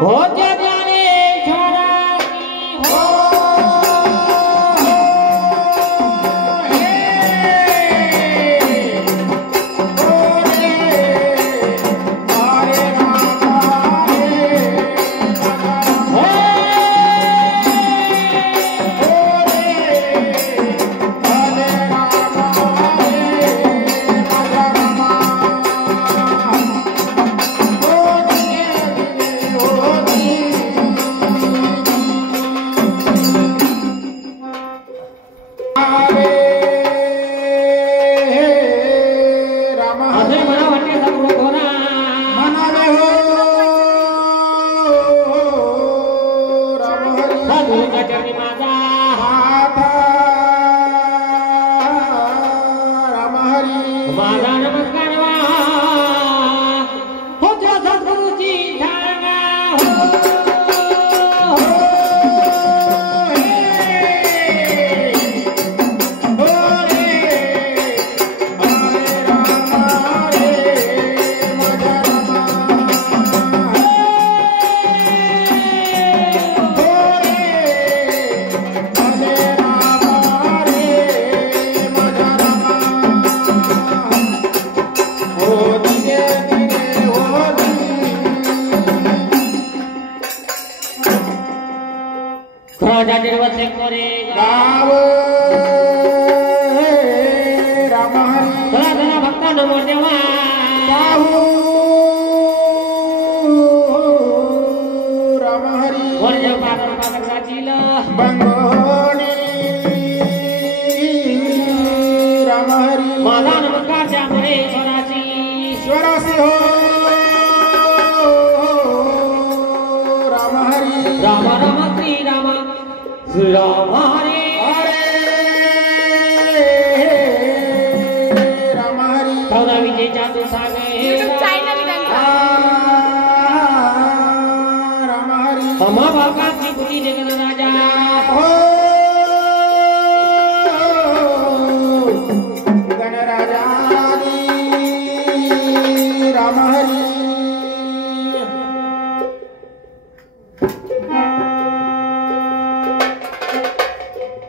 होते ज्ञानेश्वराची हो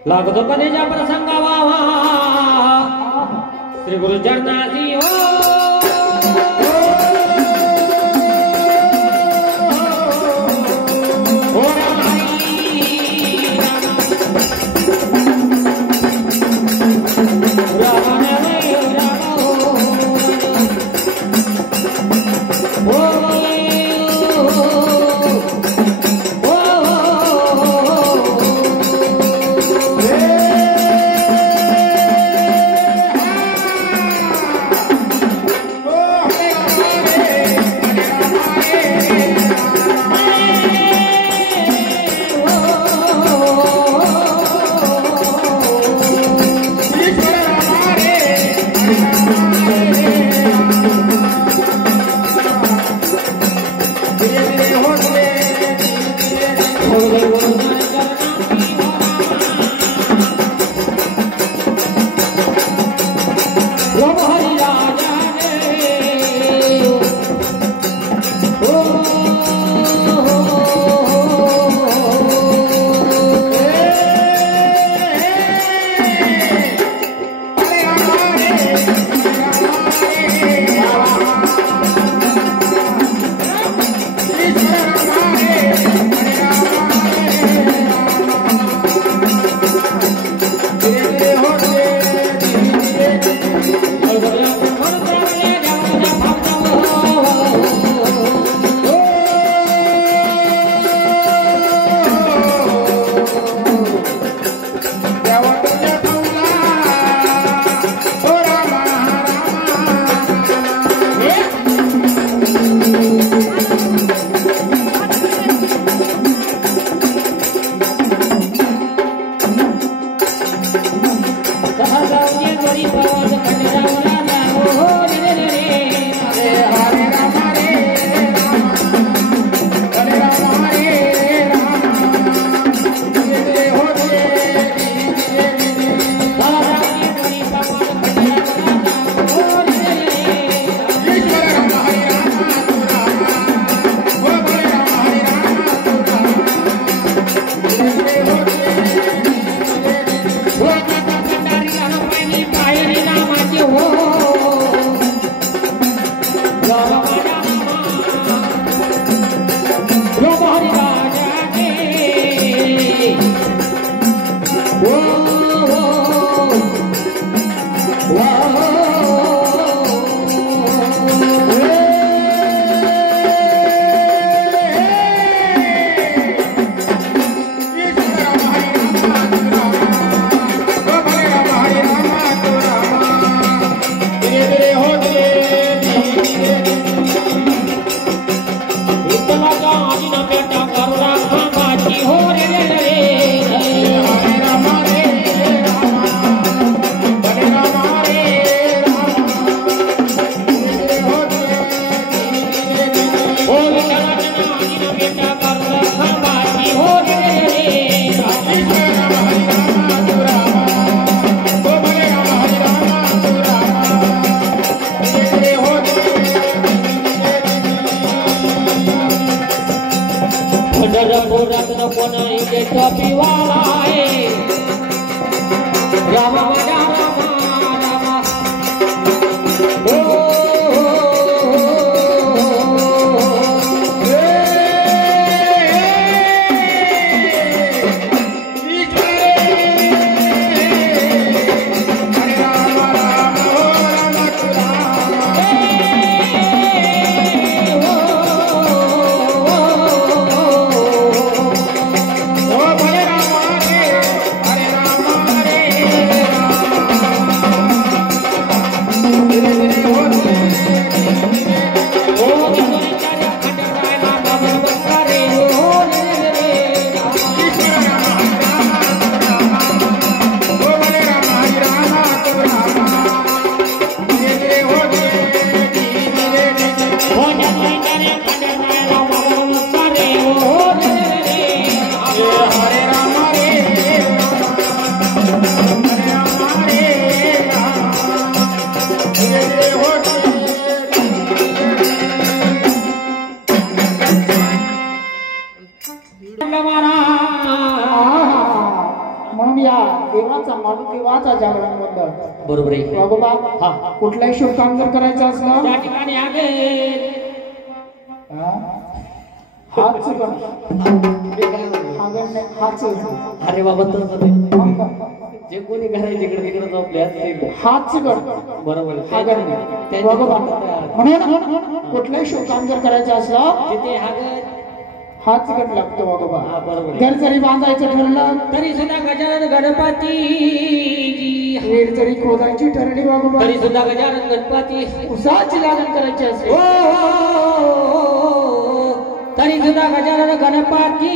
लागतो कधीच्या प्रसंगावा श्री गुरु चरणाची हो बरोबर आहे बाबा हा कुठलाही शुभ काम जर करायचं असलं त्या ठिकाणी आगे हाच हाच अरे बाबा तर जे कोणी करायचे इकडे तिकडे झोपले हाच गड बरोबर म्हणून कुठलाही शुभ काम जर करायचं असलं तिथे हागर हाच गट लागतो हा, बाबा. बरोबर. घर जरी बांधायचं ठरलं तरी सुद्धा गजानन गणपती विहीर जरी खोदायची ठरली बाबा तरी सुद्धा गजानन गणपती उसाची लागण करायची हो, असेल तरी सुद्धा गजानन गणपती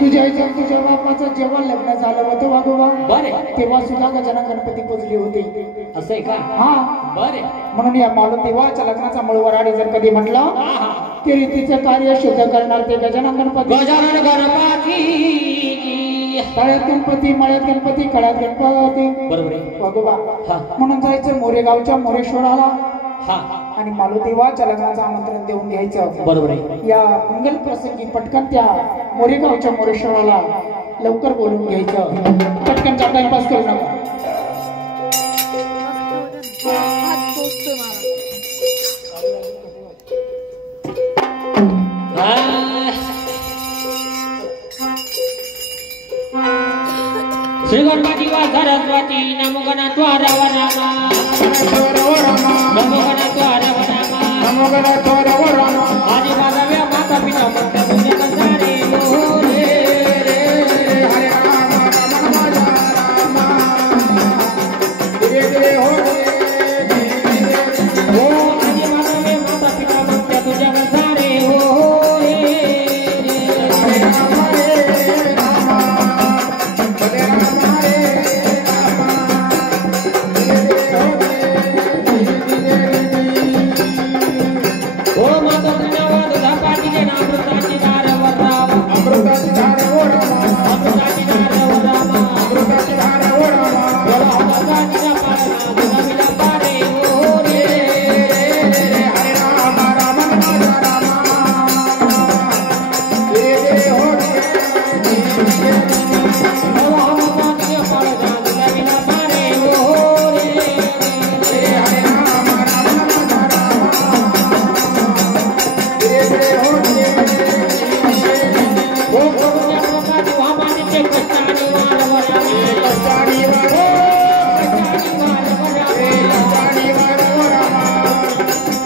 तुझ्या इथं तुझ्या बापाचं जेव्हा लग्न झालं होतं वागोबा बरे तेव्हा सुद्धा गजानन गणपती पुजली होती. असं आहे का हा बरे म्हणून या मालुतेवाच्या लग्नाचा मुळवराडी जर कधी म्हटलं ते रीतीचं कार्य सिद्ध करणार ते गजानन गणपती. गजानन गणपती तळ्यात गणपती मळ्यात गणपती कळ्यात गणपती बरोबर आहे वागोबा हा म्हणून जायचं मोरेगावच्या मोरेश्वराला हा आणि मालुतेवाच्या लग्नाचं आमंत्रण देऊन घ्यायचं. बरोबर आहे या मंगल प्रसंगी पटकन त्या मोरेगावच्या मोरेश्वराला लवकर बोलून घ्यायचं. पटकनचा टाइमपास करू नका. श्री गणपती वा सरस्वती नमो गणत्वारा वरामा नमो गणत्वारा वरामा आणि माझ्या माता पिता म्हणता तुझ्या कंसारे बोले रे हरे हो आणि माझ्या माता पिता म्हणता तुझ्या कंसारे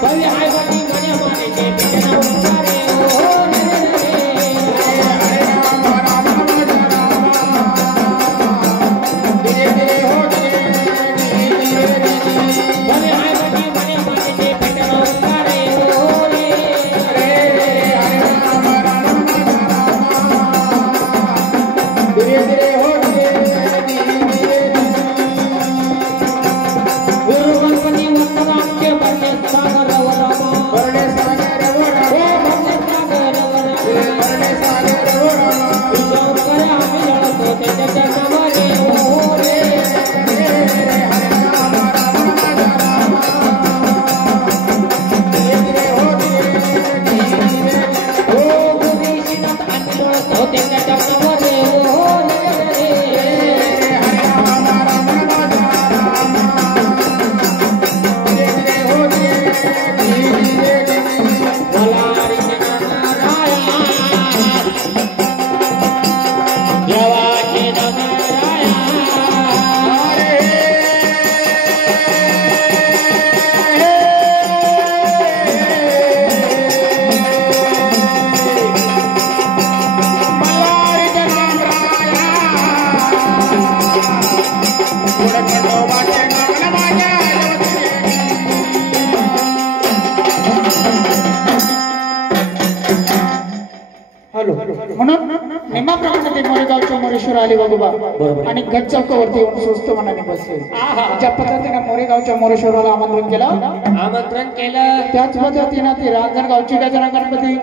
भले हाय बाजी मने माने के बिना उतारे हो म्हणून निमाप्रमाणे ते मोरेगावच्या मोरेश्वर आले वागोबा आणि गट चौकावरती येऊन स्वस्त मनाने बसले. ज्या पद्धतीने मोरेगावच्या मोरेश्वराला आमंत्रण केलं त्याच पद्धतीने ते रांजणगावचे गजानन गणपती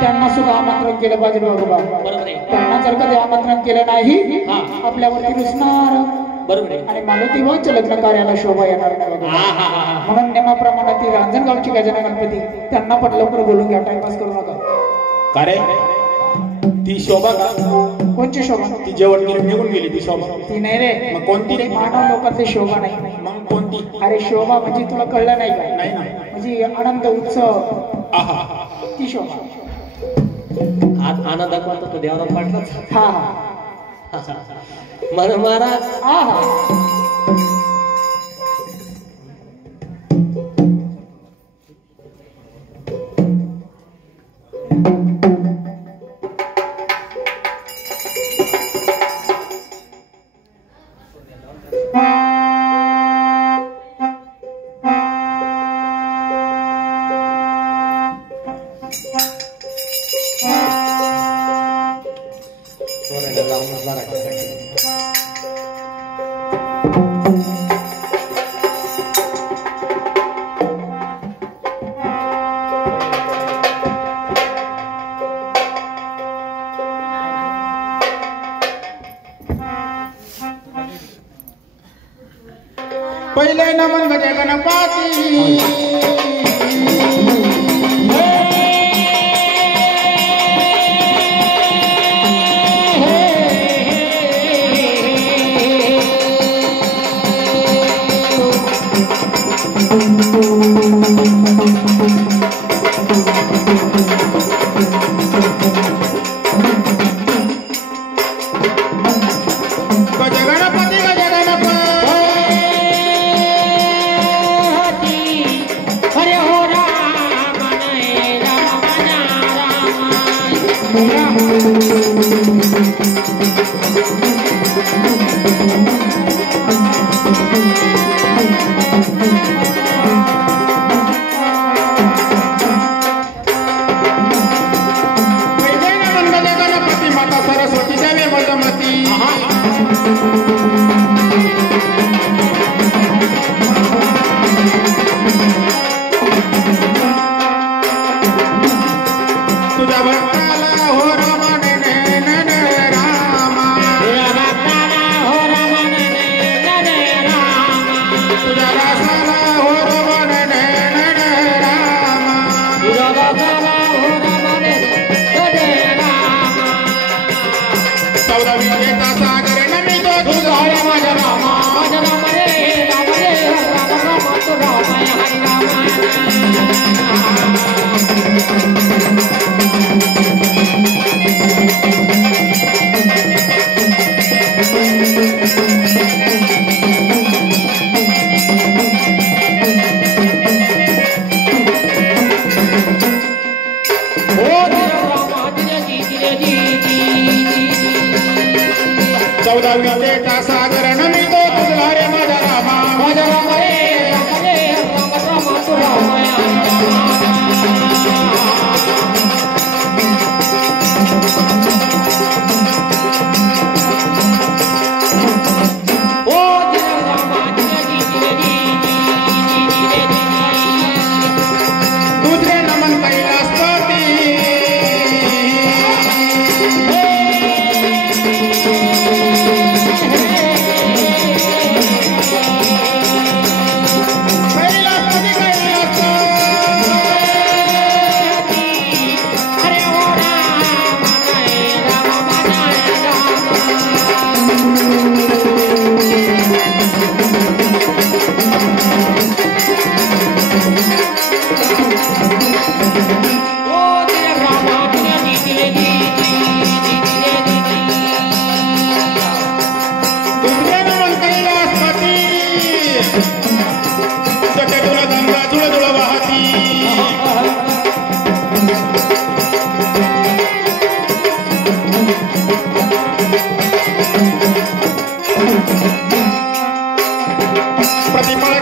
त्यांना सुद्धा आमंत्रण केलं पाहिजे वागोबा. त्यांना जर कधी आमंत्रण केलं नाही आपल्यावरती रुसणार आणि मालती वाच्या लग्न कार्याला शोभा येणार नाही. म्हणून नेमाप्रमाणे ती रांजणगावची गजानन गणपती त्यांना पण लवकर बोलून घ्या. टाइमपास करू नका. का रे ती शोभा का? कोणची शोभा? ती जेवण गेली निघून गेली ती शोभा. ती नाही रे. मग कोणती? ती मानव लोकांची शोभा नाही. मग कोणती? अरे शोभा म्हणजे तुला कळलं नाही का? नाही ना. म्हणजे आनंद उत्सव ती शोभा. आनंद दाखवतो तो देवाला पाठलाच. हा मन महाराज पहिले नमन गजे गणपती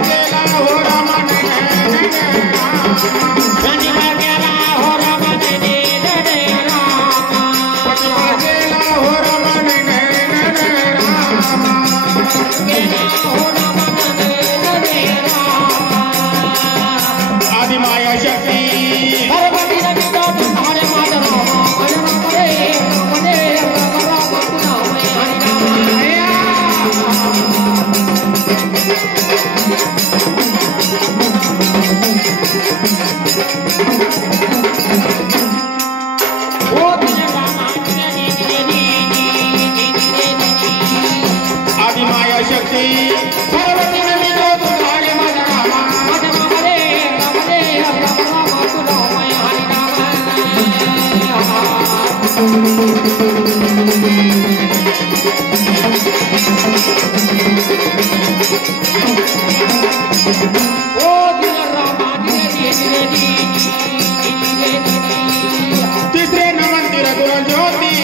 केला हो रामा आदिमाया शक्ती आदिमाया शक्ती पार्वती नदी तो तुम्हारे माझा रामा तिसरे नमन तिर तुरंत ज्योति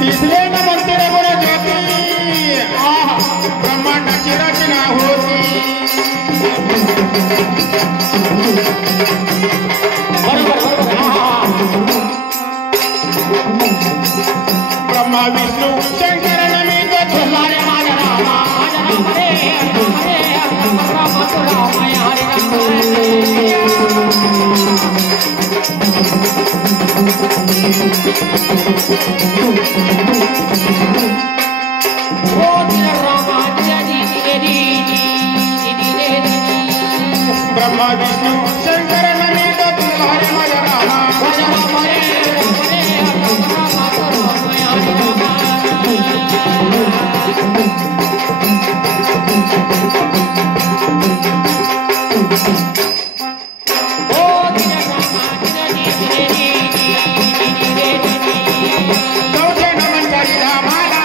तिसरे नमन तिर गुण ज्योति ब्रह्मांडाची रचना होती ब्रह्मा विष्णू शंकर नमित तुम्हारे माझा रामा ब्रह्मा विष्णू शंकर नमित तुम्हारे माझा रामा चौथे नमन करी रामाला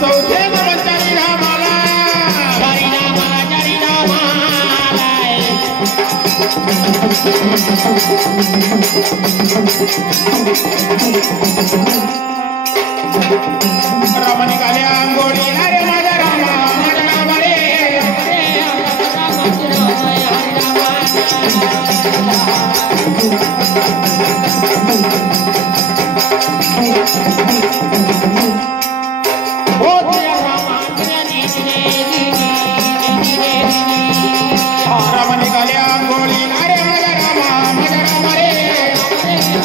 चौथे नमन करी रामाला राम निघाले आंघोळी अरे माझा रामा माझा रामा रे राम निघाले आंघोळी अरे माझा रामा माझा रामा रे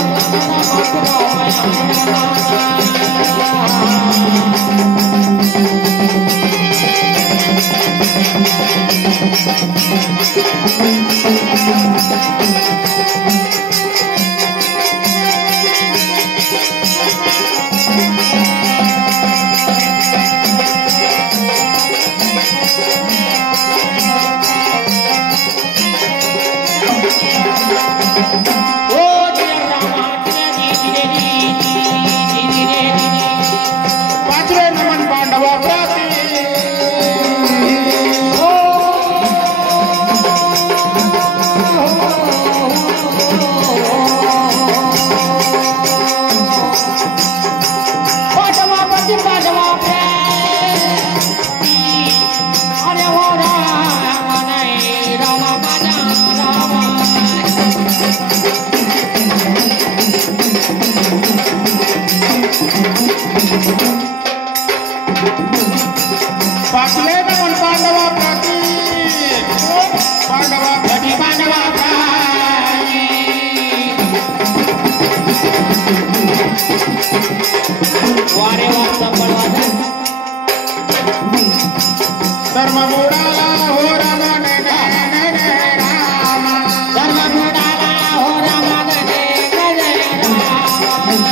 पाचवे नमन पांडवा प्राती पाचवे नमन पांडवा प्राती पांडवा प्रति पांडवा वारे वार संपल धर्म बुडाला हो रमण राम धर्म बुडाला हो रमण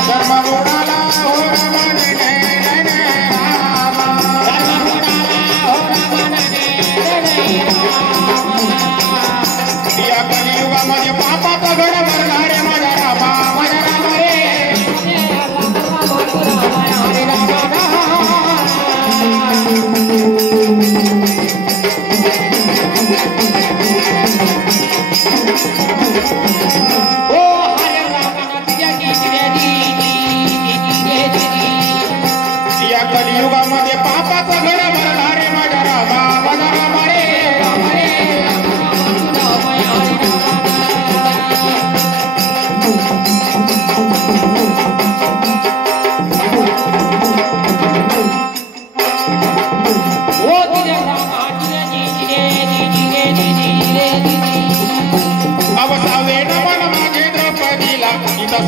धर्म बुडाला हो रमण राम धर्म बुडाला हो रमण या कलियुगामध्ये पापाचा घड भरला रे माझा रामा माझा राम या कलियुगामध्ये पापाचा घड भरला रे माझा रामा माझा राम अवसावे नमन माझे द्रौपदीला गीता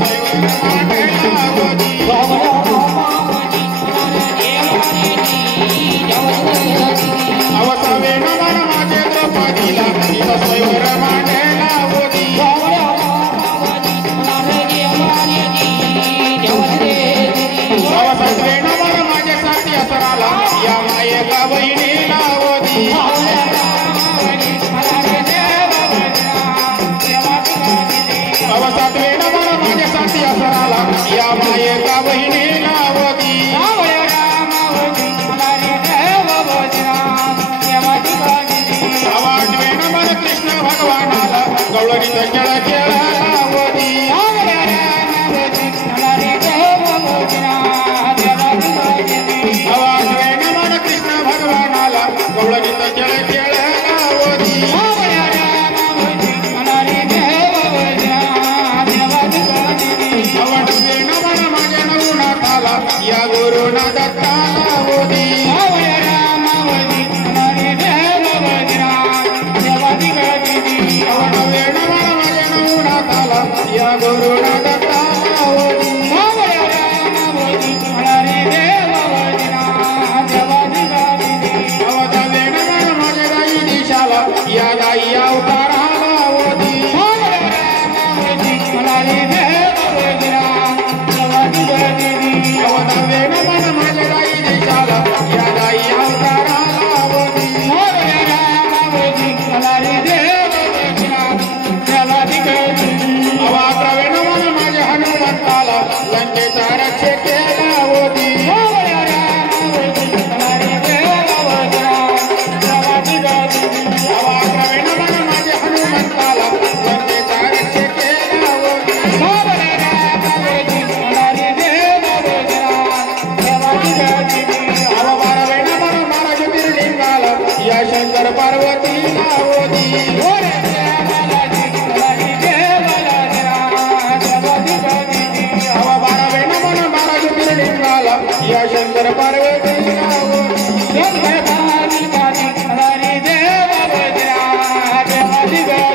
अवसावे नमन माझे द्रौपदीला गीता स्वयंवर मांडायला होती अवसावे नमन माझे साथी असराला या मायेला बहिणीला होती अवसावे नमन माझे साथी असराला या मायेला बहिणीला होती आवाजवे नमन कृष्ण भगवानाला गवळणीत खेळ खेळायला होती आवाजवे नमन कृष्ण भगवानाला गवळणीत खेळ खेळायला होती आवाजवे नमन माझ्या नवनाथाला या गुरुना दत्ताला होती आवाजवे नमन माझ्या नवनाथाला या गुरुना दत्ताला होती आवाजवे नमन माझ्या दाई दिशाला या दाई अवताराला होती अवतावे नमन माझ्या दाई दिशाला या दाई अवताराला होती अवाक्रवे नमन माझ्या हनुमंताला लंकेचा रक्षकेला होती अवाक्रवे नमन माझ्या हनुमंताला लंकेचा रक्षकेला होती अवबारवे नमन मारा ज्योतिर्लिंगाला या शंकर पार्वतीला होती अवबारवे नमन मारा ज्योतिर्लिंगाला या शंकर पार्वतीला होती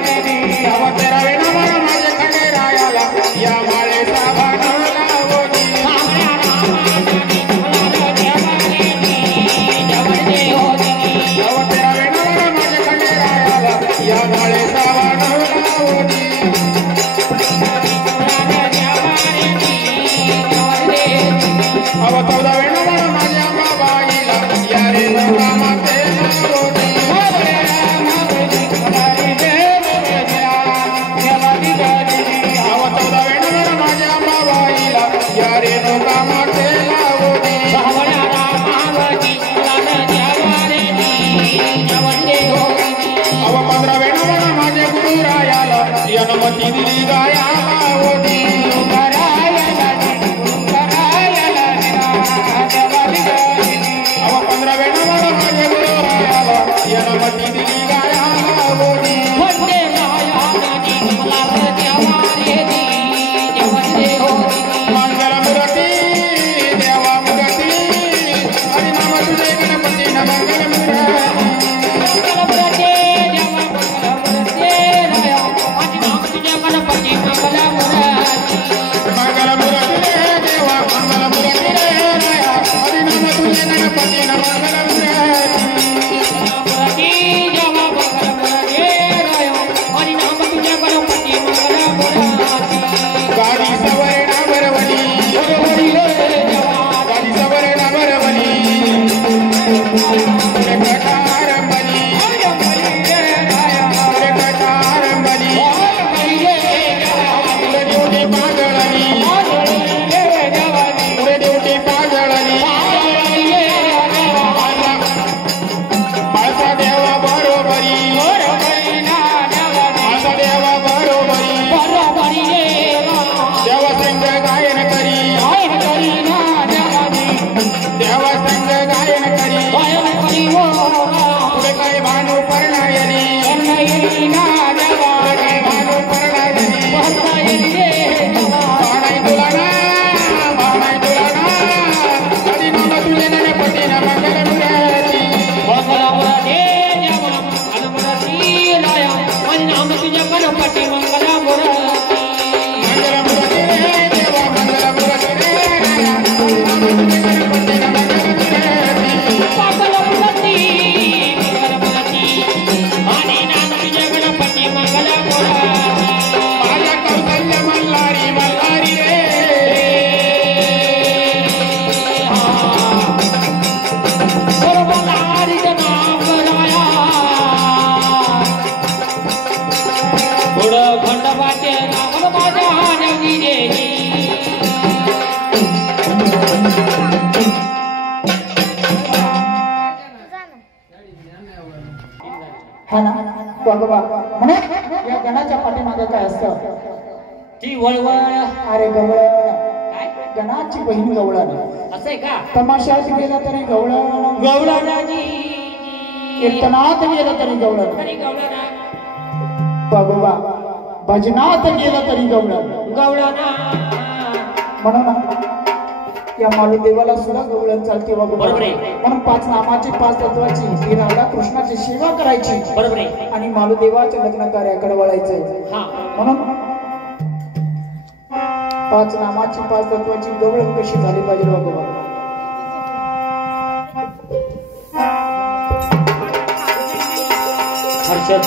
अवतेरावे नमन माझे खंडेरायाला या माळे साभानाला होती अवतेरावे नमन माझे खंडेरायाला या माळे साभानाला होती अवचौदावे नमन माझ्या बाबाईला या रे मातेला होती अवचौदावे नमन माझ्या बाबाईला या रे मातेला होती अव 15वे नमन माझे गुरुरायाला यनमती दिली गायाला होती अव 15वे नमन माझे गुरुरायाला यनमती दिली गायाला होती मंगल मूर्ती देवा मूर्ती हरिनाम तुझे गणपती न मंगल मंगल मूर्ती देवा मंगल मूर्ती हरिनाम तुझे गणपती न मंगल हा ना वागोबा म्हणून या गणाच्या पाठीमागे काय असतं ती वळवळ अरे गवळण काय गणाची बहीण गवळण असं आहे का तमाशात गेला तरी गवळण गवळणाची कीर्तनात गेलं तरी गवळण तरी गवळणा वागोबा भजनात गेलं तरी गवळण गवळणा म्हणून या मालुदेवाला सुद्धा गवळण चालते वागोबा बरोबर आहे. म्हणून 5 नामाची 5 तत्वाची ही राधा कृष्णाची सेवा करायची बरोबर आहे आणि मालुदेवाच्या लग्न कार्याकडे वळायचंय हा म्हणून 5 नामाची 5 तत्वाची गवळण कशी झाली पाहिजे वागोबा हर्षद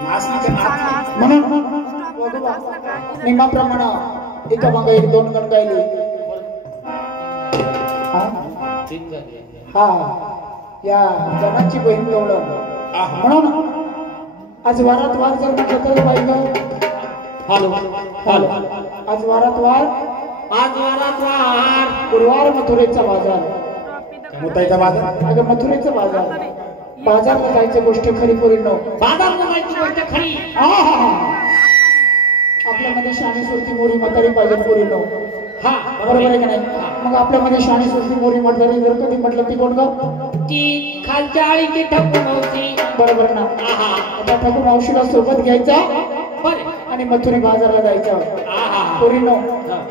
म्हणून नियमाप्रमाणे एका मागे एक दोन गण गायले. हा या जनाची बहीण गवळण म्हणून आज वारात वार जर म्हटलं तर बाई आज वारात वार गुरुवार मथुरेचा बाजार मोठायचा बाजार अगं मथुरेचा बाजार बाजारला जायची गोष्ट खरी पोरींनो बाजारला जायची गोष्ट खरी. आपल्यामध्ये शाणी सुरती मोरी म्हातारी पाहिजे पोरींनो. हा बरोबर आहे का नाही. मग आपल्यामध्ये शाणी सुरती मोरी म्हातारी जर कधी म्हटलं ती कोण ग ती खालच्या आळीची ठप्पू नव्हती. बरोबर ना. आता ठकू मावशीला सोबत घ्यायचा आणि मथुरी बाजारला जायचं पोरींनो.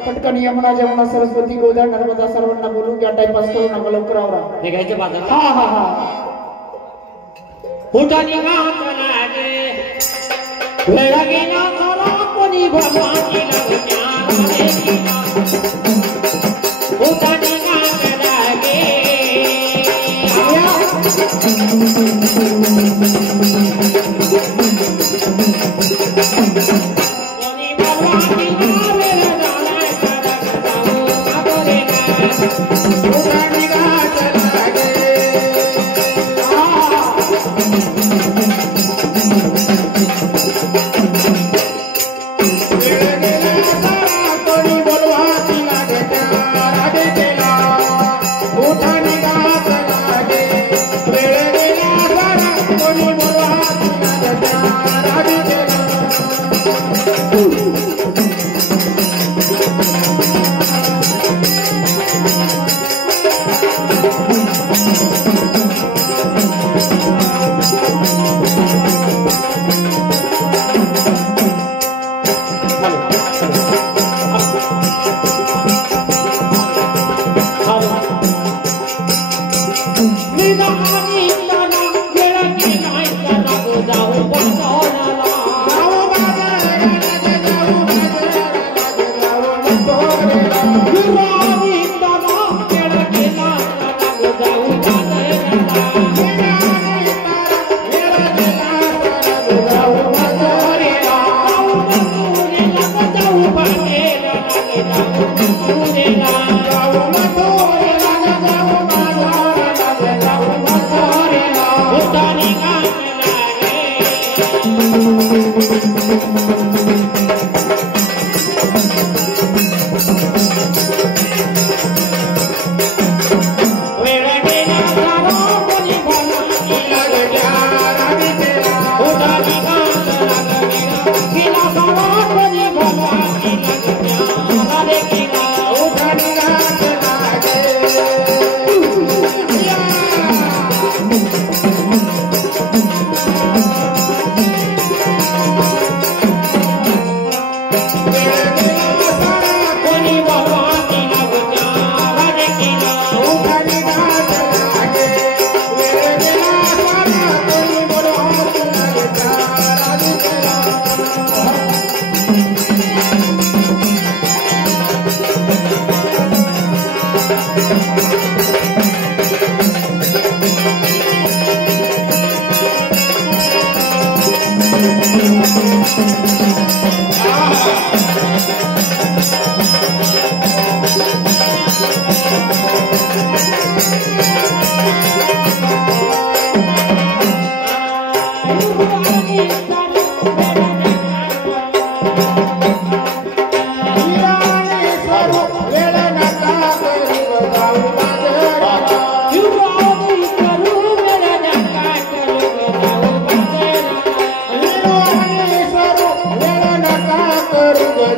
पटकन यमुना जमुना सरस्वती गोदा नर्मदा सर्वांना बोलून घ्या. टाइमपास करू नका लवकर आवरा. निघायचं बाजार. हा हा हा उठा निघा लागे वेळा गेला चला कोणी भगवानी उठा निघा लागे कोणी भगवानी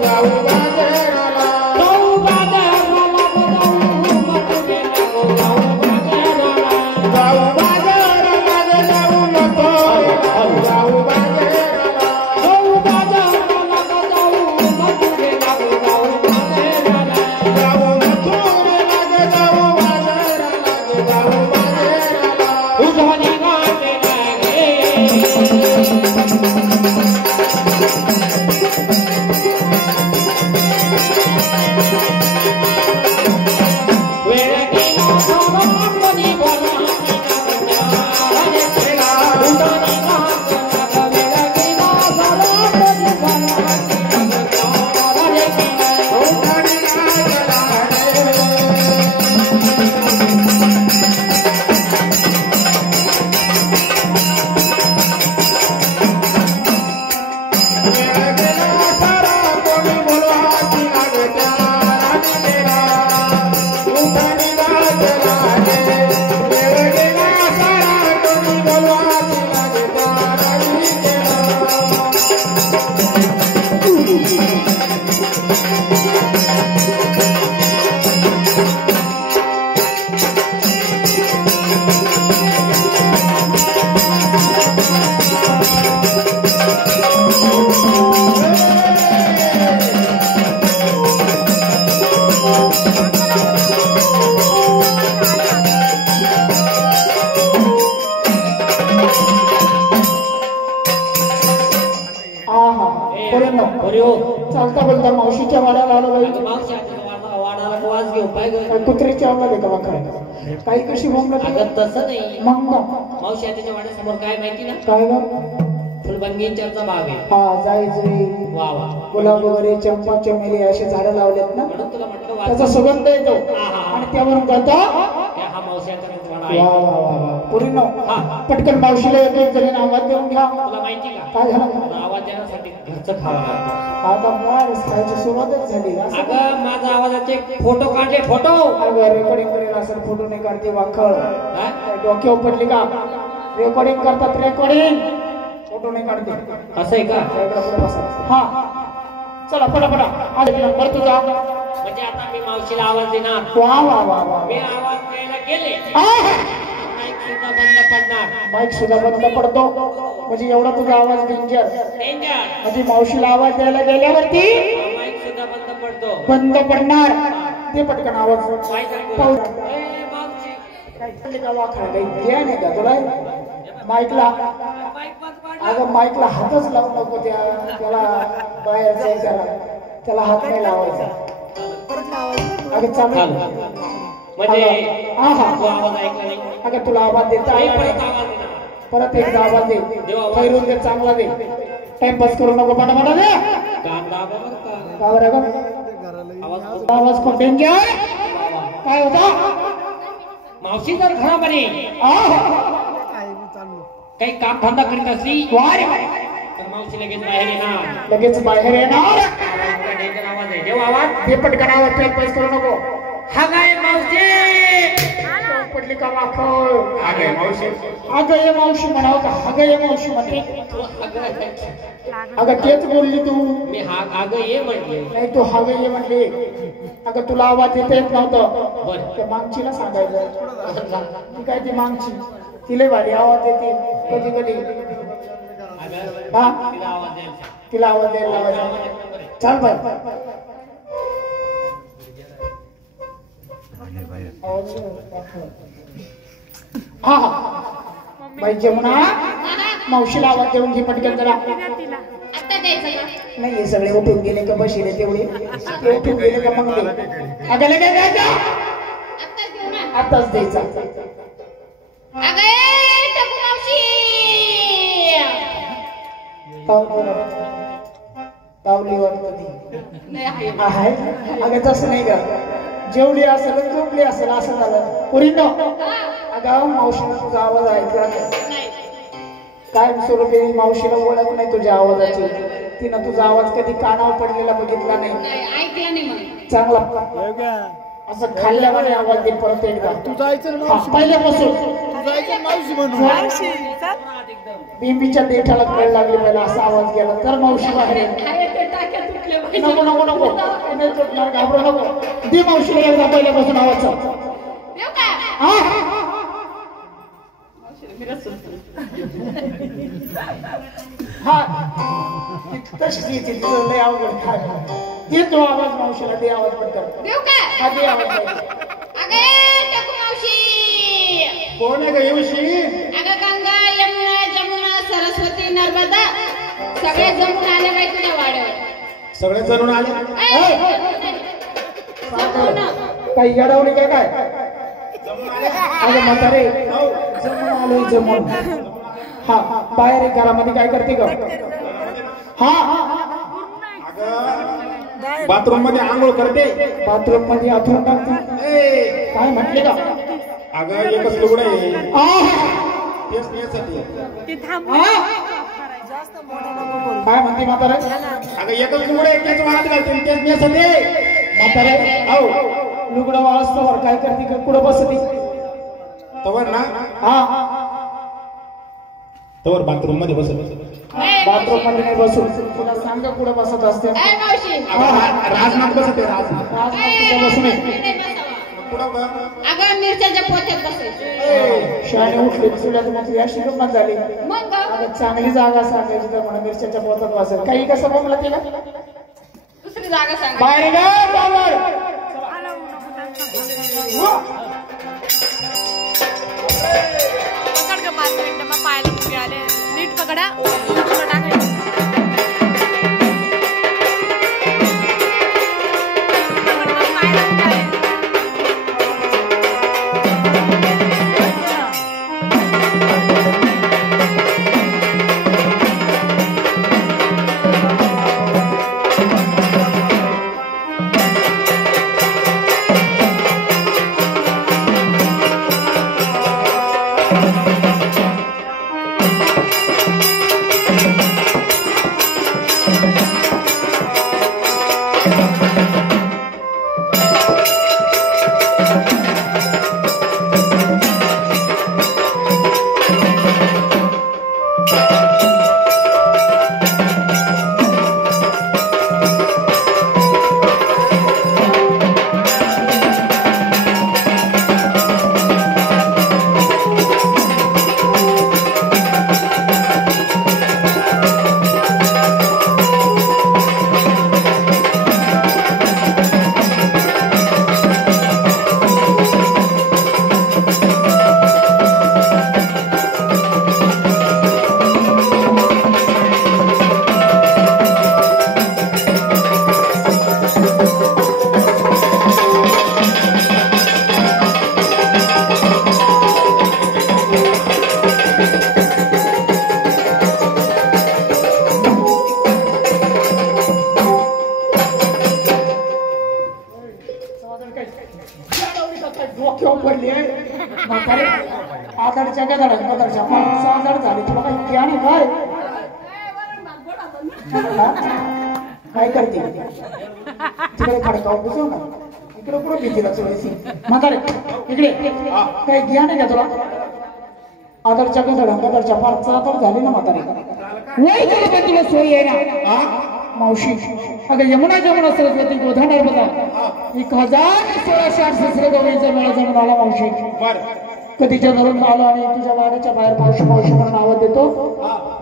जाऊ चालता बोलता मावशीच्या वाड्याला आलो बाई. मावशी वाडाला वाज घेऊ पाय ग. कुत्रीच्या आवाज आहे का वाखा काही कशी बोंबलं अगं तसं नाही. मग मावशी आत्याच्या वाड्यासमोर काय माहिती ना? काय ग फुलबंगींचा भाग आहे. हा जायचंय वा वा. गुलाब वगैरे चंपा चमेली असे झाडं लावलेत ना म्हणून तुला म्हटलं त्याचा वाज. सुगंध येतो आणि त्यावरून कळतो हा मावशी आत्याचा वाडा वा आहे. वा वा वा पूर्ण हा. पटकन मावशीला एक जणीने आवाज देऊन घ्या. तुला माहिती का? काय झालं मला आवाज देण्यासाठी घरचं खावं लागतं. आता मार खायची सुरुवातच झाली असं अगं माझा आवाजाचे फोटो काढले. फोटो अगं रेकॉर्डिंग करेल असं फोटो नाही काढते वाखळ काय? डोक्यावर पडली का रेकॉर्डिंग करतात रेकॉर्डिंग फोटो नाही काढते असं आहे का? हा चला पटापटा आज नंबर तुझा म्हणजे आता मी मावशीला आवाज देणार. वा वा वा वा मी आवाज द्यायला गेले आह! माईक सुद्धा बंद पडणार. माईक सुद्धा बंद पडतो म्हणजे एवढा तुझा आवाज डेंजर डेंजर. म्हणजे मावशीला आवाज द्यायला गेल्यावरती माईक सुद्धा बंद पडतो. बंद पडणार ते पटकन आवाज काय करतो? पाहू. ए, मावशी. काय का वाखा काही ज्ञान आहे का तुला माईकला माईक बंद पडला. अगं माईकला हातच लावू नको त्याला बाहेर जायचा त्याला हात नाही लावायचा अगं चालू चालू. म्हणजे हा हा तू आवाज ऐकला नाही. अगं तुला आवाज देता मी आला परत नाही. आवाज देणार. परत एकदा आवाज दे आवाज. पैरून दे चांगला दे टाइमपास करू नको पटापटा दे कान दाबा बरं का? का बरं गं? आवाज खूप- आवाज खूप डेंजर काय होता मावशी जर घरामध्ये काही काम धंदा करीत असली वारे तर मावशी लगेच बाहेर येणार. लगेच बाहेर येणार डेंजर आवाज आहे. देव आवाज. ते पटकन आवाज टाइमपास करू नको हा काय मावशी? पडली का वाखळ आगे मावशी अगं ये मावशी म्हणावं का अगं ये मावशी म्हणते अगं तेच बोलली तू मी हा अगं ये म्हटले. नाही तू हवे ये म्हणली अगं तुला आवाज येता येत नव्हतं बरं. त्या मागचीला सांगायचं ती काय ती मागची तिला भारी आवाज येते कधी कधी हा तिला आवाज द्यायचा. तिला आवाज द्यायला लावायचा चाल बाय हा हा बाई जमुना मावशीला आवाज देऊन घे पटकन जरा नाही हे सगळे उठून गेले का बशिले तेवढे ते उठून गेले का मग दे अगं लगेच द्यायचा आताच द्यायचा पावली आहे अगं तसं नाही का जेवली असेल झोपली असेल असं झालं पुरीनो अगं मावशीनं तुझा आवाज ऐकला नाही काय स्वरूपी मावशीला ओळख नाही तुझ्या आवाजाची तिनं तुझा आवाज कधी कानावर पडलेला बघितला नाही चांगला असं खाल्ल्यावर आवाज दे परत एकदा तू जायचं ना मावशी पहिल्यापासून तू जायचं मावशी म्हणून बिंबीच्या देठाला कळ लागली पहिला असा आवाज गेला तर मावशी बाहेर येईल. नको नको नको नाही तुटणार घाबरू नको दे मावशीला एकदा पहिल्यापासून आवाज चाल हा तशीच येते तिचं लय अवघड काय दे तो आवाज मावशीला दे आवाज पटकन हा दे आवाज कोण आहे ग येऊशी गंगा यमुना जमुना सरस्वती नर्मदा सगळे जमून आले बाई तुझ्या वाड्यावर सगळे जणून आले काही येडवली काय काय अरे म्हातारे जमून आलोय जमून हा बाहेर एक घरामध्ये काय करते ग हा बाथरूम मध्ये आंघोळ करते. बाथरूम मध्ये अथरून टाकते काय म्हटले का अगं एकच लुगडं आहे तेच नेसाठी. काय म्हणते म्हातारे अगं एकच लुगडं आहे तेच वाळत घालते तेच नेसाठी. म्हातारे हो लुगडं वाळसतो काय करते का कुठं बसते तवर ना हा तवर बाथरूम मध्ये बसत. बाथरूम मध्ये नाही बसून तुला सांग कुठं बसत असते मावशी राजनाथ बसत आहे राजनाथ. राजनाथ तिथे बसून आहे. पुढं का? अगं मिरच्याच्या पोत्यात बसायचं. शाळे उठले तुला मग अशी गंमत झाली. मग ग? अगं चांगली जागा सांगायची तर म्हणा मिरच्याच्या पोतात बसेल. काही कसं बोलला तिला दुसरी जागा सांग. बाहेर गा बाहेर. पकड ग 5 मिनिटं मग पायाला फुगे आले. नीट पकडा. पुढं टाकायचं. पकड मग पायाला फुगे आले. आधारच्या काय झाडा आधारच्या 6,000 झाले. तुला काही ज्ञान आहे काय? काय करते तिकडे खडकाव बुजव ना. इकडे पुढे भीतीला चोळीसी म्हातारे इकडे काही ज्ञान आहे का तुला? आधारच्या काय झाडा आधारच्या 5,000 झाले ना म्हातारे. वय तुला पण तुला सोय आहे ना मावशी. अगं यमुना सरस्वती गोधा नर्मदा 1,1668 गवळीचा मेळा जमून आला मावशी. कधीच्या धरून आलो आणि तुझ्या वाड्याच्या बाहेर मावशी मावशी म्हणून आवाज देतो.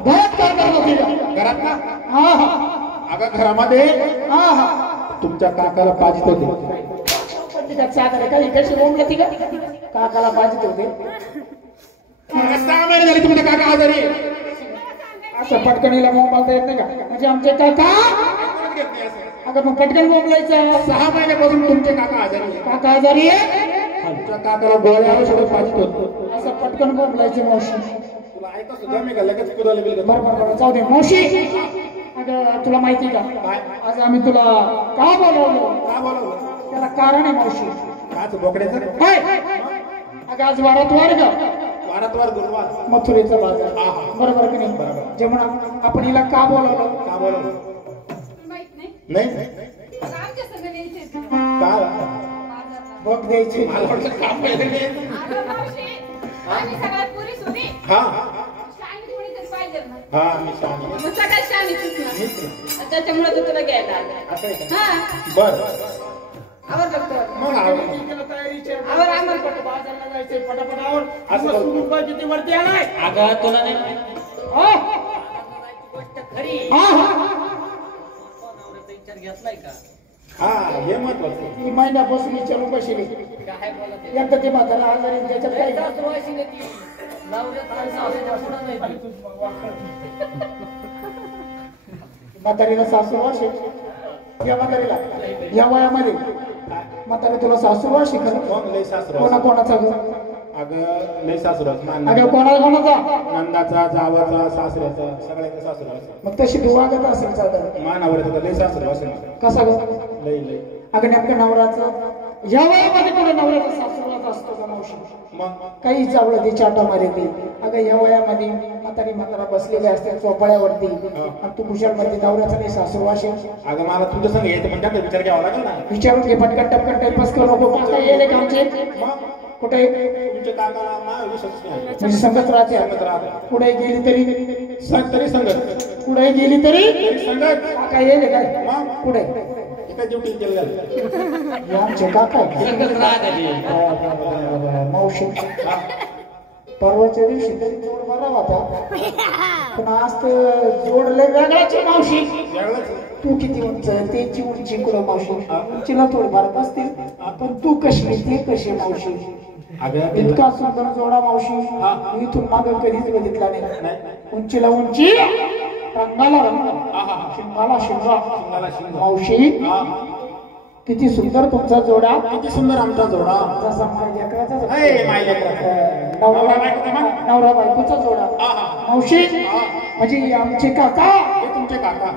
घरात काय करतो तिला? घरात ना? हा हा. अगं घरामध्ये हा हा. तुमच्या काकाला पाजित होते. तिला चादर काही कशी रोमला ती का काकाला पाजित होते. 6 महिने झाले तुमच्या काका आजारी. असं पटकनीला मोबाईल येत नाही का? म्हणजे आमचे काका. अगं मग पटकन बोंबलायचं. 6 महिन्यापासून तुमचे काका आजारी. काका आजारी आहे. तुमच्या काकाला गोळ्या औषध पाजित होत. असं पटकन बोंबलायचं मावशी. तुला ऐका सुद्धा मी का लगेच कुदाला बिल बरं जाऊ दे मावशी. अगं तुला माहिती का आज आम्ही तुला का बोलवलो? का बोलवलं? त्याला कारण आहे मावशी. काच बोकड्याचं? हाय. अगं आज वारात वार ग वारातवार गुरुवार मथुरेचा बाजार. बरोबर की नाही? बरोबर. जेव्हा आपण हिला का बोलवलं? का बोलवलं? माहित नाही. नाही आमच्या सगळे न्यायचे. का बघ द्यायची. मला वाटलं काम पाहिजे. अगं मावशी, आम्ही सगळ्यात पोलीस होती. हा शाळेत कोणीतरी पाहिजे ना. हा मी शाळा मग सगळ्यात शाळेतच ना. त्याच्यामुळे तर तुला घ्यायला आलं. असं आहे का? हा. बर आवर बघतो. मग आवड. आवर आम्हाला पटकन. बाजारला जायचंय पटापट आवर. असं तुला करतो. 100 रुपये किती वरती आलाय? अगं तुला नाही हा खरी हा हा. नवऱ्याचा विचार घेतलाय का? हा हे महत्वाचं. ती महिन्यापासून विचारू कशी काय बोलत एकदा ते म्हातारा आजारी त्याच्यात काय म्हातारीला सासूरवास या म्हातारीला या वयामध्ये म्हातारी तुला सासूरवास शिकल. मग लय सासरा. कोणा कोणाचा ग? अगं लय सासरा. अगं कोणा कोणाचा? नंदाचा जावाचा सासऱ्याचा सगळ्यांचा सासरा असेल. मग तशी तू वागत असेल साधारण. मानावर येतं लय सासरा असेल. कसा ग? लय लय. अगं नेमकं नवराचा या वयामध्ये तुला नवऱ्याचा सासूरवास असतो का मावशी? मग काही चावलं ती चाटा मारते. अगं या वयामध्ये म्हातारा बसलेले असते चोपाळ्यावरती आणि तू कुशाल मध्ये नवऱ्याचा नाही सासूरवास आहे. अगं मला तुझं संग यायचं म्हणजे आपला विचार घ्यावा लागेल ना. विचारून घे पटकन टपकन टाइमपास करू नको. काका येले का आमचे? मग कुठे तुमच्या काकाला माझा विश्वास नाही. म्हणजे संगत राहते. संगत राहते. कुठे गेली तरी तरी संगत. कुठे गेली तरी तरी संगत. काका येले काय? मग कुठे काय ड्युटी केलं हे आमचे काका आहेत. संगत राहते ते. मावशी परवाच्या दिवशी तरी जोड बरा होता पण आज तर जोडले वेगळाच आहे मावशी. तू किती उंच त्याची उंची कुठं मावशी उंचीला थोडी भारत असतील पण तू कशी ते कशी मावशी. इतका सुंदर जोडा मावशी मी इथून मागे कधीच बघितला नाही. उंचीला उंची रंगाला रंग शिंगाला शिंगा मावशी किती सुंदर तुमचा जोडा. किती सुंदर आमचा जोडा. जसा माझ्या लेकराचा ए, माझ्या लेकराचा. नवरा बायकोचा जोडा मावशी म्हणजे आमचे काका. हे तुमचे काका.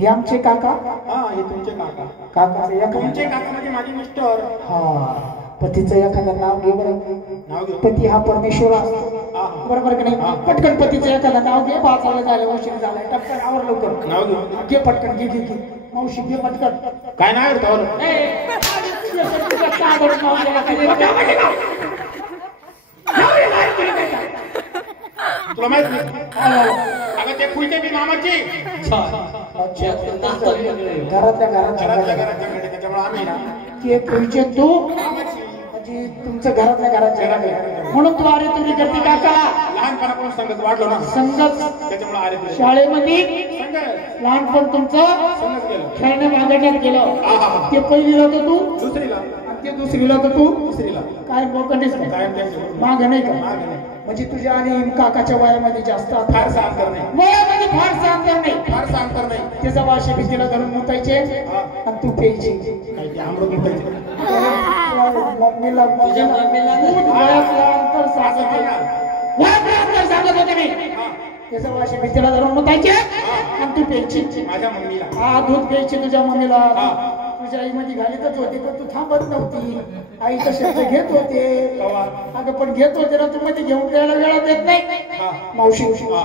हे आमचे काका. हा हे तुमचे काका. काकाचे तुमचे काका म्हणजे माझे मिस्टर. हा पतीचं एखादं नाव घे बरं. नाव घेऊ. पती हा परमेश्वर असतो बरोबर की नाही. पटकन पतीचं एखादं नाव घे. 5 वाजता झालं उशीर झालाय टपकन आवर लवकर नाव घेऊ. घे पटकन घे घे घे मावशी घे पटकन. काय नाव आहे त्यावर. तुला माहित नाही. अगं ते फुलते मी मामाची. घरातल्या घरातल्या घरात घराच्याकडे त्याच्यामुळे आम्ही ना ते तुमचे तू म्हणजे तुमचं घरातल्या घरात म्हणून तू अरे तुम्ही करते काका. लहानपणापासून संगत वाढलो ना संगत त्याच्यामुळे अरे तुला शाळेमध्ये संगत लहानपण तुमचं संगत गेलं. खेळण्या मागण्यात गेलं. ते पहिलीला तर तू दुसरीला आणि ते दुसरीला तर तू तिसरीला काय बोकंडीस का कायम त्यांच्या माग नाही का मागे नाही. म्हणजे तुझ्या आणि काकाच्या वयामध्ये जास्त फारसा अंतर नाही. वयामध्ये फारसा अंतर नाही. फारसा अंतर नाही. त्याचा वाशे भीतीला धरून मुतायचे आणि तू प्यायची. काय ते अमृत मुठायचे. मम्मीला तुझ्या मम्मीला वयातलं अंतर सांगत असं होते. ना. वयातलं अंतर सांगत होते मी. त्याचा वाशे भीतीला धरून मुतायचे आणि तू प्यायची. माझ्या मम्मीला हा दूध प्यायची तुझ्या मम्मीला. हा. तुझ्या आईमध्ये घालीतच होती पण तू थांबत नव्हती. आईचा शब्द घेत होते. अगं पण घेत होते ना तू मध्ये घेऊन द्यायला वेळा देत नाही. मावशी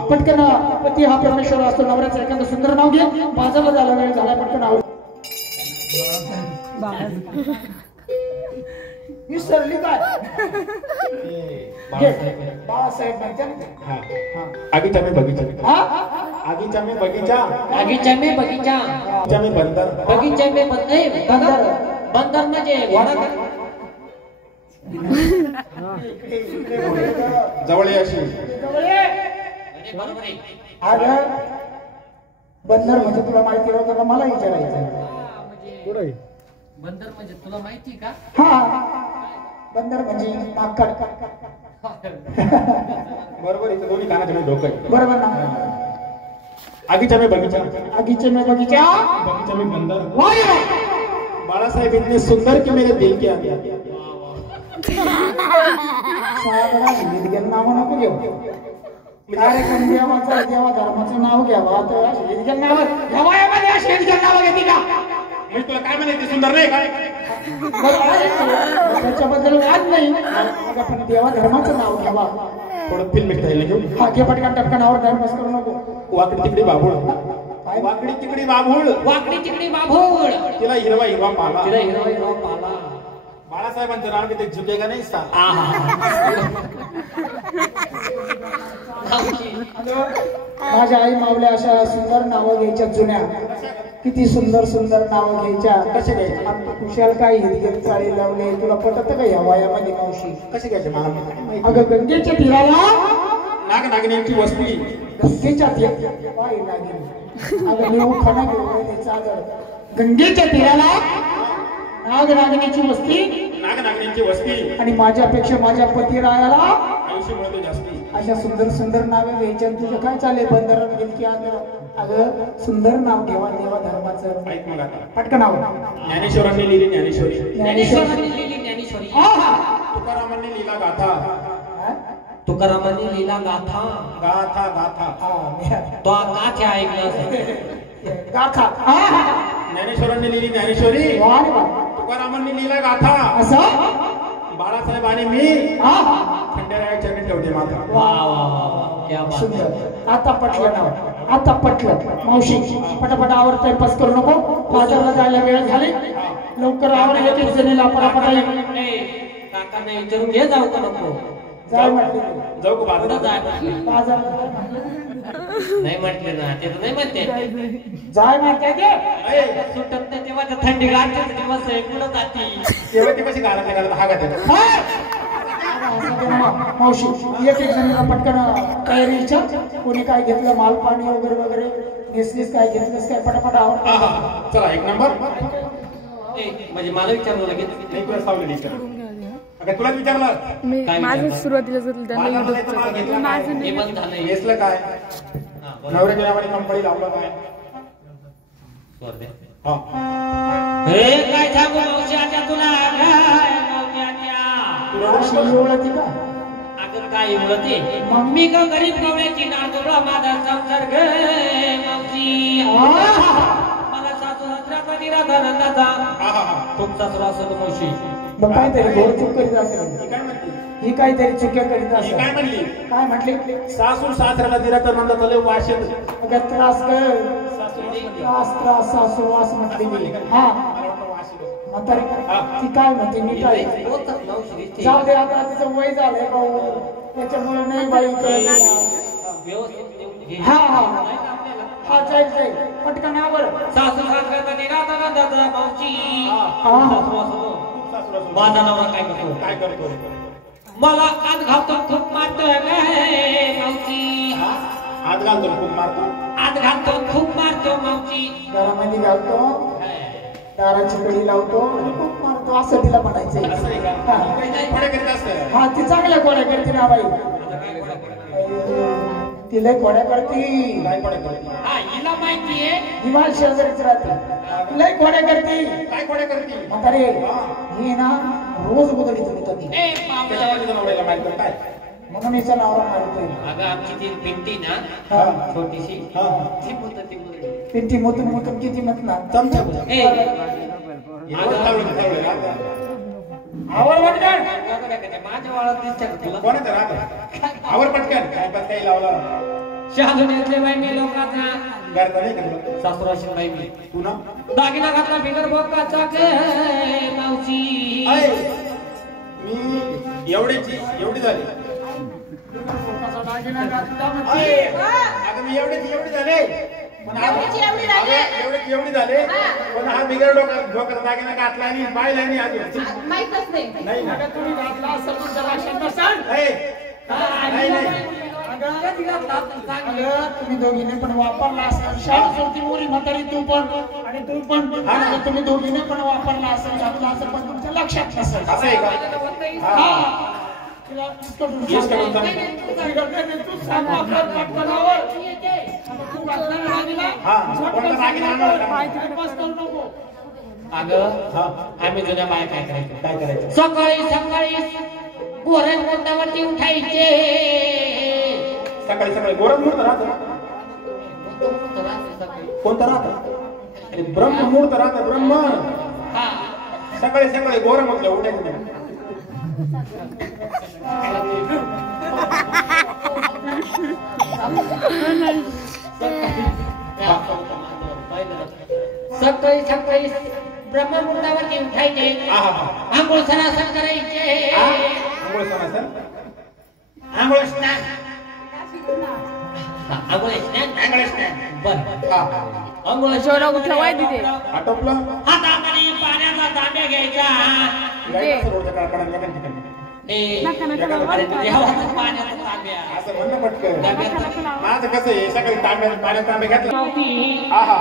पटकन पती हा परमेश्वर असतो. नवऱ्याचं एखादं सुंदर नाव घे. बाजारला झाला वेळ झाला पटकन आव विसरली काय बाळासाहेब माहिती हा. आगीचा मी बगीचा. हा आगीचा मी बगीचा. बगीचा में बगीचा. आगीचा मी बंदर. बगीचा में बंदर. बंदर म्हणजे घोडा का. जवळ ये अशी. बरोबर आहे. अगं बंदर म्हणजे तुला माहिती नव्हतं ना मला विचारायचं. बंदर म्हणजे तुला माहिती का. हा बंदर म्हणजे माकड. बरोबर इथं दोन्ही कानाचे डोकं आहे. बरोबर ना. आगीचा मी बगीचा. आगीचे में बगीचा. बगीचा मी बंदर. वाह बाळासाहेब इतने सुंदर कि मेरे दिल के अंदर. नाव नको घेऊ. कार्यक्रम देवाचा देवा धर्माचं नाव घ्यावा तर नाव नाव घेते का. मी तुला काय म्हणायचे सुंदर नाही काय. त्याच्याबद्दल वाद नाही. पण देवा धर्माचं नाव घ्यावा. थोडं फिल्म मिळता घेऊ. हा घे पटकन टपकनावर टाइमपास करू नको. वाकडी तिकडी बाबूळ. वाकडी तिकडी बाबूळ. वाकडी तिकडी बाभूळ. तिला हिरवा हिरवा पाला. तिला हिरवा हिरवा पाला. बाळासाहेबांचं नाव किती झुकेगा नाही सा. माझ्या आई मावल्या अशा सुंदर नावं घ्यायच्या जुन्या. किती सुंदर सुंदर नावं घ्यायच्या. कसे घ्यायचे. कुशाल काय हिरगेल चाळी लावले तुला पटत का या वयामध्ये मावशी. कसे घ्यायचे मला माहिती. अगं गंगेच्या तीराला नाग नागिनींची वस्ती. गंगेच्या अगं मी खाना घेऊन चादर. गंगेच्या तीराला नाग नागिनीची वस्ती. नाग नागिनींची वस्ती. आणि माझ्यापेक्षा माझ्या पतिरायाला आयुष्य मिळते जास्ती. अशा सुंदर सुंदर नावे घ्यायच्या. तुझं काय चालेल बंदर की अगं सुंदर नाव घेवा देवा धर्माचं. ऐक मग आता. पटकन नाव. ज्ञानेश्वरांनी लिहिली ज्ञानेश्वरी. ज्ञानेश्वरांनी लिहिली ज्ञानेश्वरी. तुकारामांनी लिहिला गाथा. तुकारामांनी लिहिला गाथा. गाथा गाथा. तो गाथा ऐकला असेल. गाथा. ज्ञानेश्वरांनी लिहिली ज्ञानेश्वरी. तुकारामांनी लिहिला गाथा. असं बाळासाहेब आणि मी खंडेराया चरणी ठेवते माता. वा वा वा क्या बात. सुंदर. आता पटलं नाव. आता पटलं मावशी. पटापट आवर टाइमपास करू नको. बाजारला जायला वेळ झाली. लवकर आवर. एक एक जणीला पटापट काकांना विचारून घे. जाऊ का नको. जाय म्हटलं जाऊ का कुठं बाजारात. जाय म्हटलं. बाजार नाही म्हटले ना ते तर नाही म्हणते जाय मारताय ते सुटत नाही तेव्हा तर थंडी गाठते दिवस आहे कुठं जाती तेव्हा ती कशी गाणं निघाला हा गाते मावशी एक जणांना पटकन तयारीच्या कोणी काय घेतलं माल पाणी वगैरे वगैरे नेसलीस काय घेतलंस काय पटापट आवड चला एक नंबर म्हणजे मला विचारलं लगेच एक वेळ सावली अगं तुला विचारलं मी काय माझं विचारलं? सुरुवातीला जर त्यांना माझं युट्यूबचं माल घेतला माझं हे नाही बंद झालं घेतलं काय नवऱ्याच्या नावाने कंपनी लावलं काय हा हे काय सांगू मावशी आता तुला काय मावशी आत्या ओळखी का अगं काय बोलते मम्मी का गरीब गवळ्याची नांदुरा माझा संसार ग मावशी मला सासू सासऱ्याचा निराधा नंदाचा खूप सासरा असतो मावशी मग काहीतरी घोर चूक करीत असेल काय म्हणते ही काहीतरी चुक्या करीत ही असेल काय म्हणली काय म्हटली सासूर सासऱ्याला दिला तर नंदा तले वाशेल अगं त्रास कर त्रास सासू वास म्हटली मी हा म्हातारी ती काय म्हणते मी काय जाऊ दे आता तिचं वय झालंय भाऊ त्याच्यामुळे नाही बाई व्यवस्थित हा हा हा जाईल जाईल पटकन आवर सासू सासऱ्याचा निराधा नंदाचा मावशी हा सासू असतो माझा नवरा काय करतो काय करतो मला आज घालतो खूप मारतोय मावशी हात घालतो खूप मारतो आज घालतो खूप मारतो मावशी घरामध्ये घालतो दाराची कडी लावतो आणि खूप मारतो असं तिला म्हणायचं असं आहे का? काही खोडे करीत असते हा ती चांगल्या कोड्या करते ना बाई तिला कोड्या करते काय खोडे करते हा हिला माहितीये हिमाल शेजारीच राहते लय कोड्या करते काय खोडे करते म्हातारे ही ना रोज गोदडी तुली होती ए बाबा त्याच्यावर तुझ्या नवऱ्याला माहित नाही काय म्हणून हिचा नवरा मारतोय अगं आमची ती पिंटी ना हा छोटीशी हा ती बोलत ती बोलत पिंटी मोतून मोतून किती म्हटला चमचा ए आवर वाटणार माझ्या वाळात दिसतं का तुला कोण आहे ते राहत आवर पटकन काय पास काही लावला शहाजुनीतले बाई मी लोकांचा घरचा नाही का सासुराशी बाई मी तू ना दागिना घातला बिगर बोकाचा ग मावशी अय मी एवढी झाली अय, अगं मी एवढी झाले पण एवढी झाले पण हा बिगर डोक्यात दागिना घातला आणि पाहिला नाही अजून माहितच नाही नाही ना तुम्ही घातला असेल तुमच्या लक्षात नसेल अय, नाही अगं तुम्ही दोघीने पण वापरला असेल शाळा सोडती मोरी म्हातारी तू पण आणि तू पण आणि तुम्ही दोघीने पण वापरला असेल घातला असेल पण तुमच्या लक्षात नसेल असं आहे का हा तिला येस का बोलता? तू सांग वापरत पटकनावर तू घातला ना दागिना हा कोणता दागिना आणला का? माहिती बस करू नको अगं हा आम्ही जुन्या बाया काय करायचो काय करायचं सकाळी सकाळी गोरण कोटावरती उठायचे सकाळी गोरख मुहूर्त राहतो कोणतं राहतं अरे ब्रह्म मुहूर्त राहतं ब्रह्म हा सकाळी गोरख म्हटलं उठायचं नाही सकाळी सकाळी ब्रह्ममुहूर्तावरती उठायचे आंघोळ सरासर करायचे आंघोळ सणासर आंघोळ स्नान आंघोळ स्नान बर आंघोळ जेवढा उठवाय तिथे आटोपलं हातामध्ये पाण्याचा तांब्या घ्यायचा रोडच्या काळाकडे नका ठिकाणी नका नका लावा. देवाचा पाण्याचा तांब्या असं म्हणणं पटकन माझं कसं आहे सकाळी पाण्यात तांबे घेतला हा हा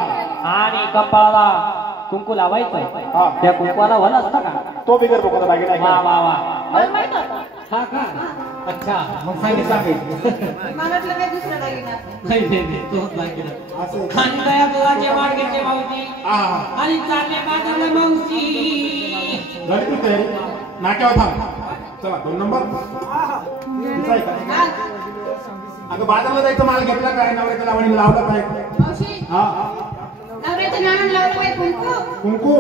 आणि कपाळाला कुंकू लावायचं हा त्या कुंकवाला वल असतं का तो बिगर बोकता दागिना वा आहे. वा वा मला माहित होतं. हा का अच्छा मग सांगितलं मला वाटलं काय दुसरा दागिना. नाही तोच दागिना असं आणि दया दुधाचे वाढगेचे मावशी हा हा आणि चालले बाजारला मावशी झाली तू तयारी नाट्यावर थांब चला 2 नंबर तिचा आहे का? अगं बाजारला जायचं माल घेतला काय नवऱ्याच्या लावणी लावला काय मावशी हा नवऱ्याचं नाव लावलं बाई कुंकू. कुंकू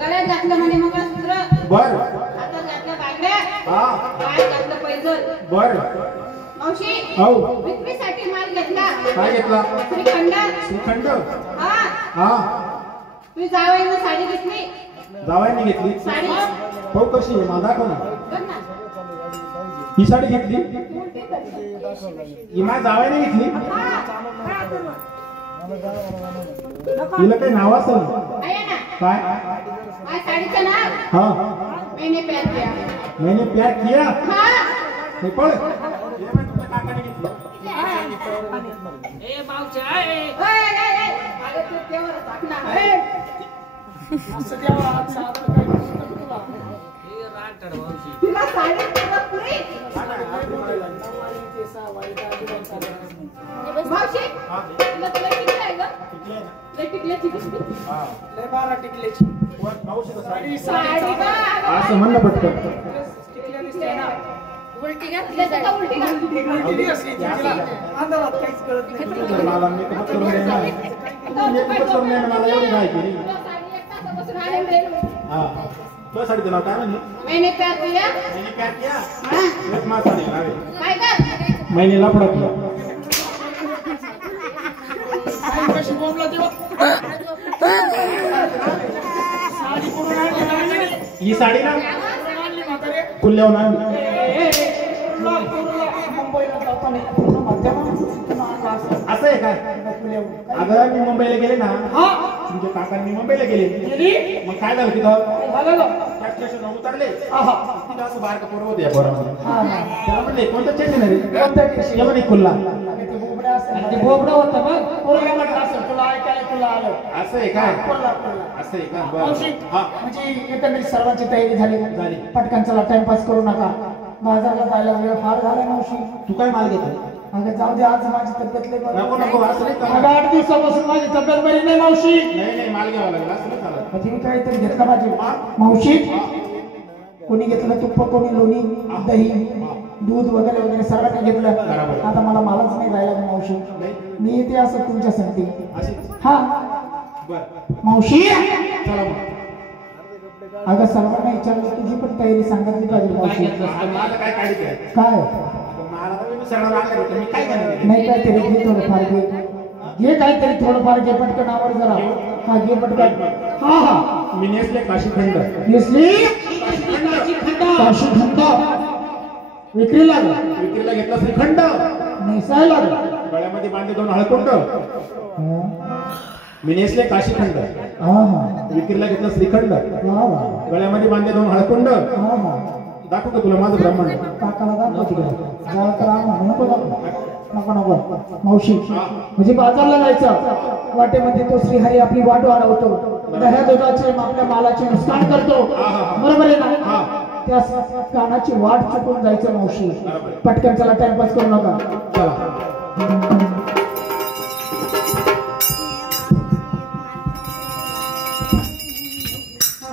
गळ्यात घातलं म्हणजे मंगळसूत्र. बर हातात घातलं बांगड्या. हा पायात घातलं पैजण. बर मावशी हो विक्रीसाठी माल घेतला. काय घेतला श्रीखंड. श्रीखंड हा हा तुम्ही जावयाला साडी घेतली. जावायनी घेतली साडी हो कशी आहे मला दाखव ना बघ ना. ही साडी घेतली ही माझ्या जावायने घेतली तिला काही नाव असेल काय साडीचं नाव हा मैंने प्यार किया. मैंने प्यार किया हा हे पळ हे बाई तुमच्या काकाने घेतली ए मावच्या ए अगं तू तेव्हा टाकणार असं द्यावं आज साधं काही नसतं तुला. हे रांटड मावशी तुला साडी पुरत नाही. मावशी तुला तुला किती आहे ग? लय टिकल्याची दिसते. लय बारा टिकल्याची साडी बघ. असं म्हणलं पटकन टिकल्या दिसते ना. उलटी घातली तर का उलटी घातली? उलटी असली तिला अंधारात काहीच कळत नाही. मला मेकअप करून देणार मेकअप करून देणार मला एवढी काय केली तुला साडी एक तासापासून आलेली आहे. हा तो साडी दिला काय म्हणली मैंने प्यार किया. मैंने प्यार किया हा? एक मास साडी लावे काय कर? मैंने लफड़ा किया साडी कशी बोंबला तेव्हा साडी पुरून आणली ही साडी ना आणली म्हातारे. कुल्ल्यावर आणली मुंबईला जाताना पूर्ण माध्यमातून आणला असं. असं आहे काय अगं मी मुंबईला गेले ना हा तुमच्या काकांनी मुंबईला गेले गेली मग काय झालं तिथं झालं ना. त्या स्टेशनवर उतरले आहा. तिथं असं बारका पोरं होते या पोरामध्ये हा ना. त्याला म्हणले कोणतं स्टेशन आहे रे कोणत्या दिवशी? याला नाही खुल्ला आणि ते बोबड्या असेल. ते बोबडं होतं बघ पोरगा म्हटलं असेल तुला ऐकायला तुला आलं. असं आहे काय कोल्हापूरला. असं आहे का मावशी, बरं हा म्हणजे एकंदरीत सर्वांची तयारी झाली झाली. पटकन चला टाइमपास करू नका. बाजारला जायला वेळ फार झाला मावशी. तू काय माल घेतो अगं जाऊ दे आज माझी तब्येत लय बरी नको नको असं नाही अगं चालत. 8 दिवसापासून माझी तब्येत बरी नाही मावशी. नाही नाही माल घ्यावा लागेल असं नाही चालत म्हणजे मी काहीतरी घेतलं माझी मावशी. कोणी घेतलं तुप्प कोणी लोणी दही दूध वगैरे वगैरे सर्वांनी घेतलं. बरोबर. आता मला मालच नाही जायला मावशी. नाही मी येते असं तुमच्या संगती. अशी हा बर मावशी. चला मग अगं सर्वांना विचारलं तुझी पण तयारी सांगितली पाहिजे मावशी. माझं काय काढीत आहे काय मला तर मी सगळं लागलं होतं मी काय करणार नाही काहीतरी घे थोडंफार घे. घे काहीतरी थोडंफार घे पटकन आवर जरा. हा घे पटकन. हा हा मी नेसले काशीखंड नेसली काशीखंड विक्रीला ग. विक्रीला घेतला श्रीखंड नेसायला ग. गळ्यामध्ये बांधले 2 हळकुंड मी नेसले काशीखंड हा हा विक्रीला घेतला श्रीखंड वा वा गळ्यामध्ये बांधले 2 हळकुंड हा हा दाखवू का तुला माझं ब्राह्मण काकाला दाखव तिकडे. जाळ करा नको नको नको नको मावशी. म्हणजे बाजारला जायचं वाटेमध्ये तो श्रीहरी आपली वाट वाढवतो. दह्या दुधाचे आपल्या मालाचे नुकसान करतो. बरोबर आहे ना. त्या कानाची वाट चुकून जायचं मावशी. पटकन चला टाइमपास करू नका. चला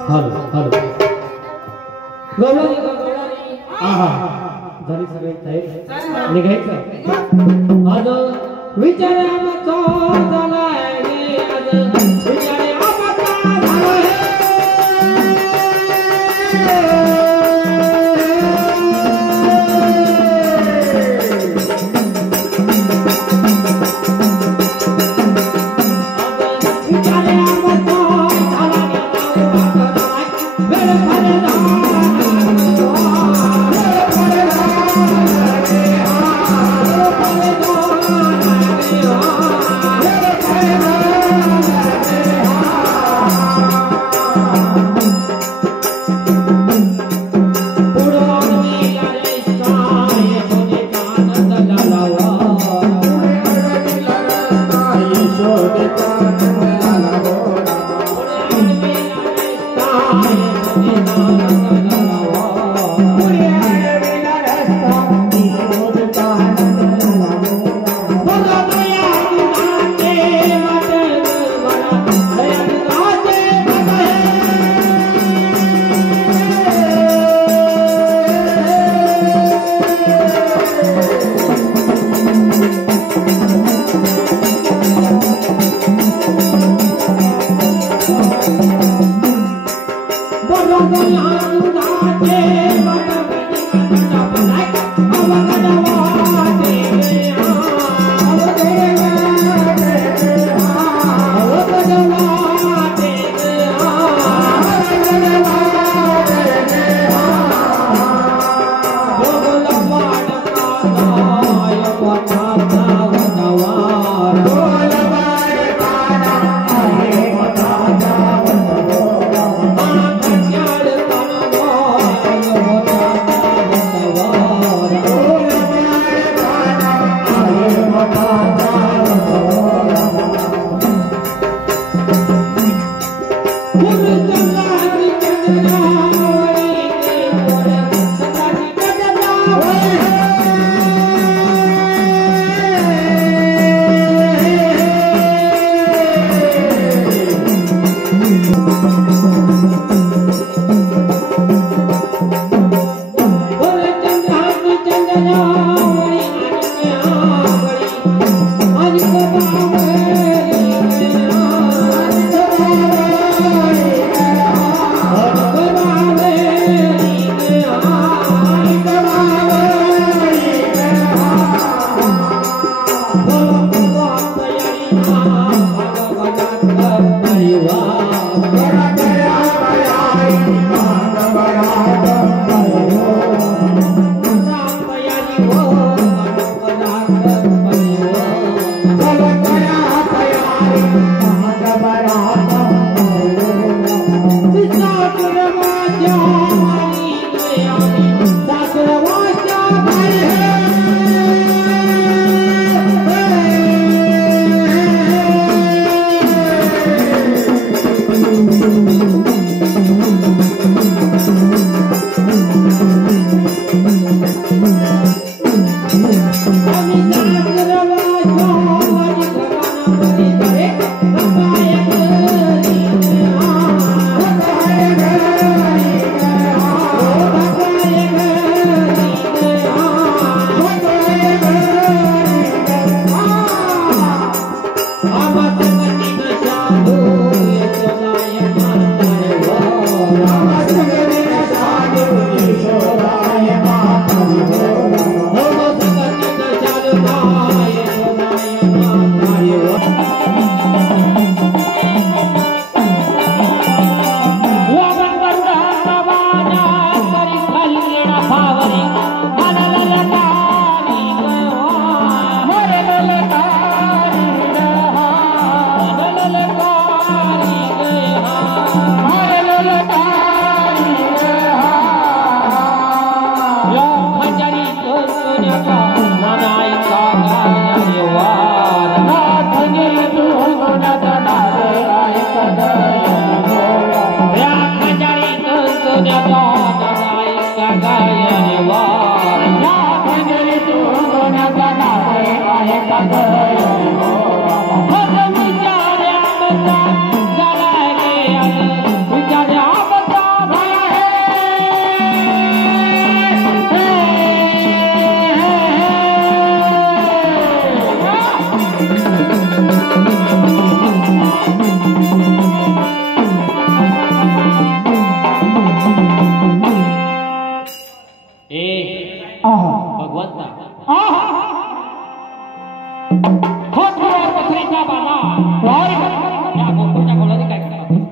हॅलो हॅलो गौरवी गौरवी हा हा झाली सगळी तयारी निघायचं आज विचार आमचा झालाय रे आज विचार आमचा झालाय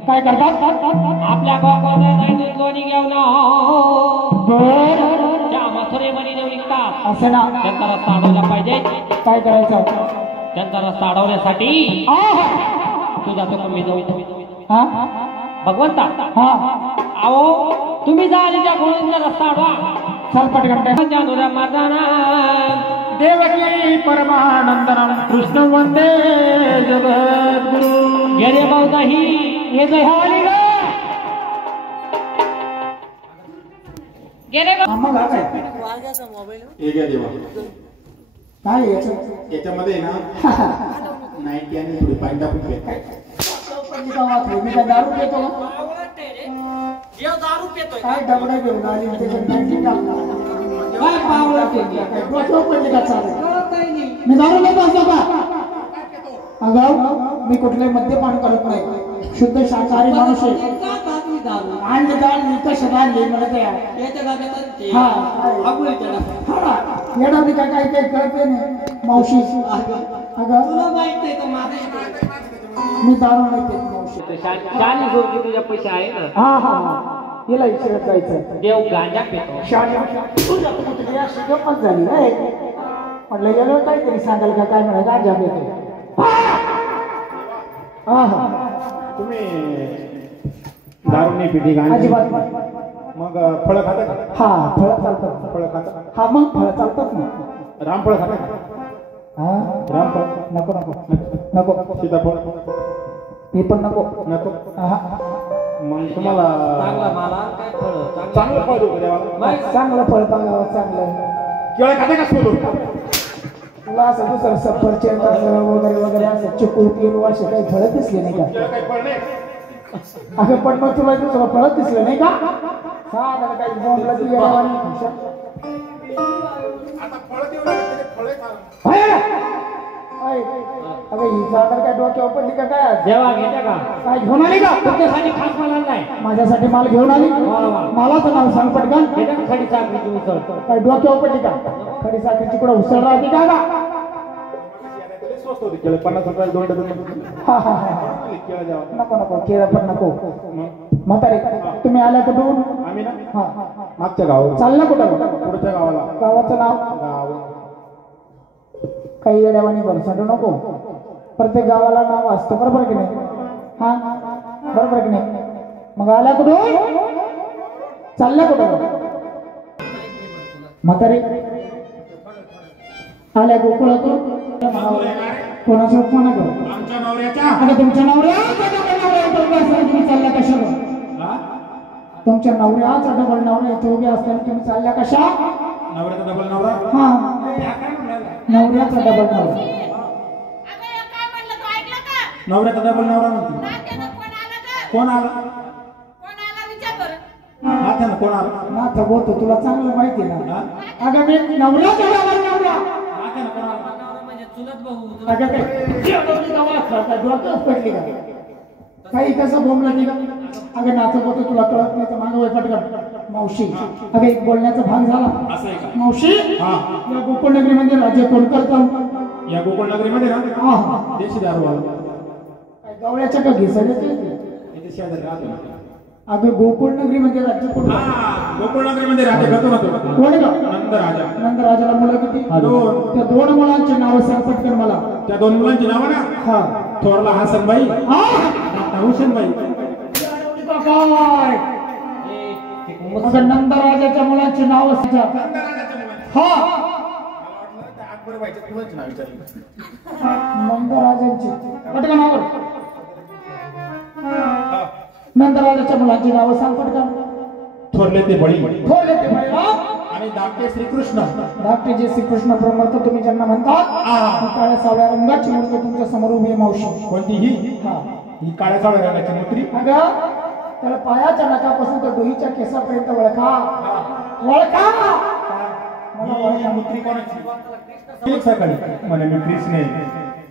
काय करतात आपल्या गावाकडे लोणी घेऊन त्या मथुरेमध्ये विकतात असं ना त्यांचा रस्ता अडवला पाहिजे. काय करायचं त्यांचा रस्ता अडवण्यासाठी तू जातो का मी जाऊ हा भगवंता हा अहो तुम्ही जा आणि त्या घोड्याचा रस्ता अडवा. चल पटकन जानोरा माताना देवकी परमानंदनम कृष्ण वंदे जगद्गुरु गेले भाऊदाही हे जय हरी ग गेले मग काय हे घ्या देवा काय याचं याच्यामध्ये ना 90 आणि थोडी पाणी टाकून घे. मी काय दारू पितो काय डबडा घेऊन आली त्याच्यात नाईन्टी टाकला काय पावला केली काय डोक्यावर पडली का चालेल मी दारू घेत असतो का अगं मी कुठलंही मद्यपान करत नाही शुद्ध शाकाहारी माणूस आहे आणली दाल कशात आणली मला ते हा येणार मी काय काही काही कळते नाही मावशी अगं मी दारू नाही पित मावशी शाली जोरकी तुझ्या पैसे आहे ना. हा हा हा हिला इच्छा जायचं देव गांजा पितो. तुझ्या कुठली अशी गप्पच झाली रे म्हटलं गेलो काहीतरी सांगाल का काय म्हणा गांजा पितो. हा हा तुम्ही दारू नाही पिठी गाणी अजिबात मग फळं खाता का? हा फळं चालतात फळं खाता हा मग फळं चालतात ना रामफळ खाता का? हा रामफळ नको नको नको सीताफळ मी पण नको नको. हा मग तुम्हाला चांगला मला काय फळ चांगलं फळ देऊ का देवाला? चांगलं फळ पाहावं चांगलं केळं खाता का सोडून? तुला असं दुसरं सफरचंद वगैरे वगैरे असं चिकू पेरू असे काही फळं दिसले नाही का केळं काही फळ नाही. अगं पण मग तुला दुसरं फळं दिसलं नाही का साधं काही बोंबला ती आता फळं देऊ लागले फळे खा. अगं ही साधं काय डोक्यावर पडली का काय देवा घेत्या का काय घेऊन आली का तुमच्यासाठी खास मला नाही माझ्यासाठी माल घेऊन आली मला तर नाव सांग पटकन घेत्या का खडी साखरेची उसळ. काय डोक्यावर पडली का खडी साखरेची कुठं उसळ राहते का स्वस्त होते केळं 50 रुपयाला 2 डझन हा हा हा केळं द्यावा नको नको केळं पण नको म्हातारे तुम्ही आला कुठून आम्ही ना हा मागच्या गावावर चालला कुठं पुढच्या गावाला गावाचं नाव गाव काही येड्यावानी भरसाटू नको प्रत्येक गावाला नाव असतं बरोबर की नाही हा बरोबर की नाही मग आला कुठून चालला कुठं म्हातारे आल्या गोकुळातून कोणाचं कोणा करू आमच्या नवऱ्याच्या आता तुमच्या नवऱ्या तुम्ही चालल्या कशाला तुमच्या नवऱ्याचा डबल नवरा इथे उभे असताना तुम्ही चालल्या कशा नवऱ्याचा डबल नवरा हा नवऱ्याचा डबल नवरा काय म्हणलं तू ऐकलं का नवऱ्याचा डबल नवरा म्हणते नात्यानं कोण आलं का कोण आला कोण आला विचार बरं नात्यानं कोण आला नाथ बोलतो तुला चांगलं माहिती आहे ना अगं मी नवऱ्याचा डबल नवरा नात्यानं कोण आला म्हणजे चुलत भाऊ अगं काय डोक्यात पडली का काही कसं बोंबला की अगं नाचं बोलतो तुला कळत नाही तर मागं वय पटकन मावशी अगं एक बोलण्याचा भाग झाला असं आहे का मावशी हा या गोकुळनगरीमध्ये राज्य कोण करतं या गोकुळ नगरीमध्ये ना हा देशी दारूवाला काय गवळ्याच्या का घिसाड्याचे इथे शेजारी राहतो अगं गोकुळनगरीमध्ये राज्य कोण करतं? हा गोकुळ नगरीमध्ये राहते करतो ना तो कोण का नंद राजा नंदराजाला मुलं किती दोन. त्या 2 मुलांची नावं सांग पटकन मला त्या 2 मुलांची नावं ना हा थोरला हसनबाई हा हुसेनबाई काय अगं नंदराजाच्या मुलांची नावं सांगा हा अकबरबाईच्या तुलाच नाव विचारलं नंदराजांची पटकन नाव नंदराजाच्या मुलांची नावं सांग पटकन थोरले ते बळी थोरले ते बळी, हा? आणि धाकटे श्रीकृष्ण धाकटे जे श्रीकृष्ण परमार्थ तुम्ही ज्यांना म्हणतात ती काळ्या सावळ्या रंगाची मूर्ती तुमच्या समोर उभी आहे मावशी कोणती ही हा ही काळ्या सावळ्या रंगाची मूर्ती अगं त्याला पायाच्या नखापासून तर डोईच्या केसापर्यंत वळखा वळखा मला वळखा मूर्ती कोणाची एक सकाळी म्हणे मी कृष्ण आहे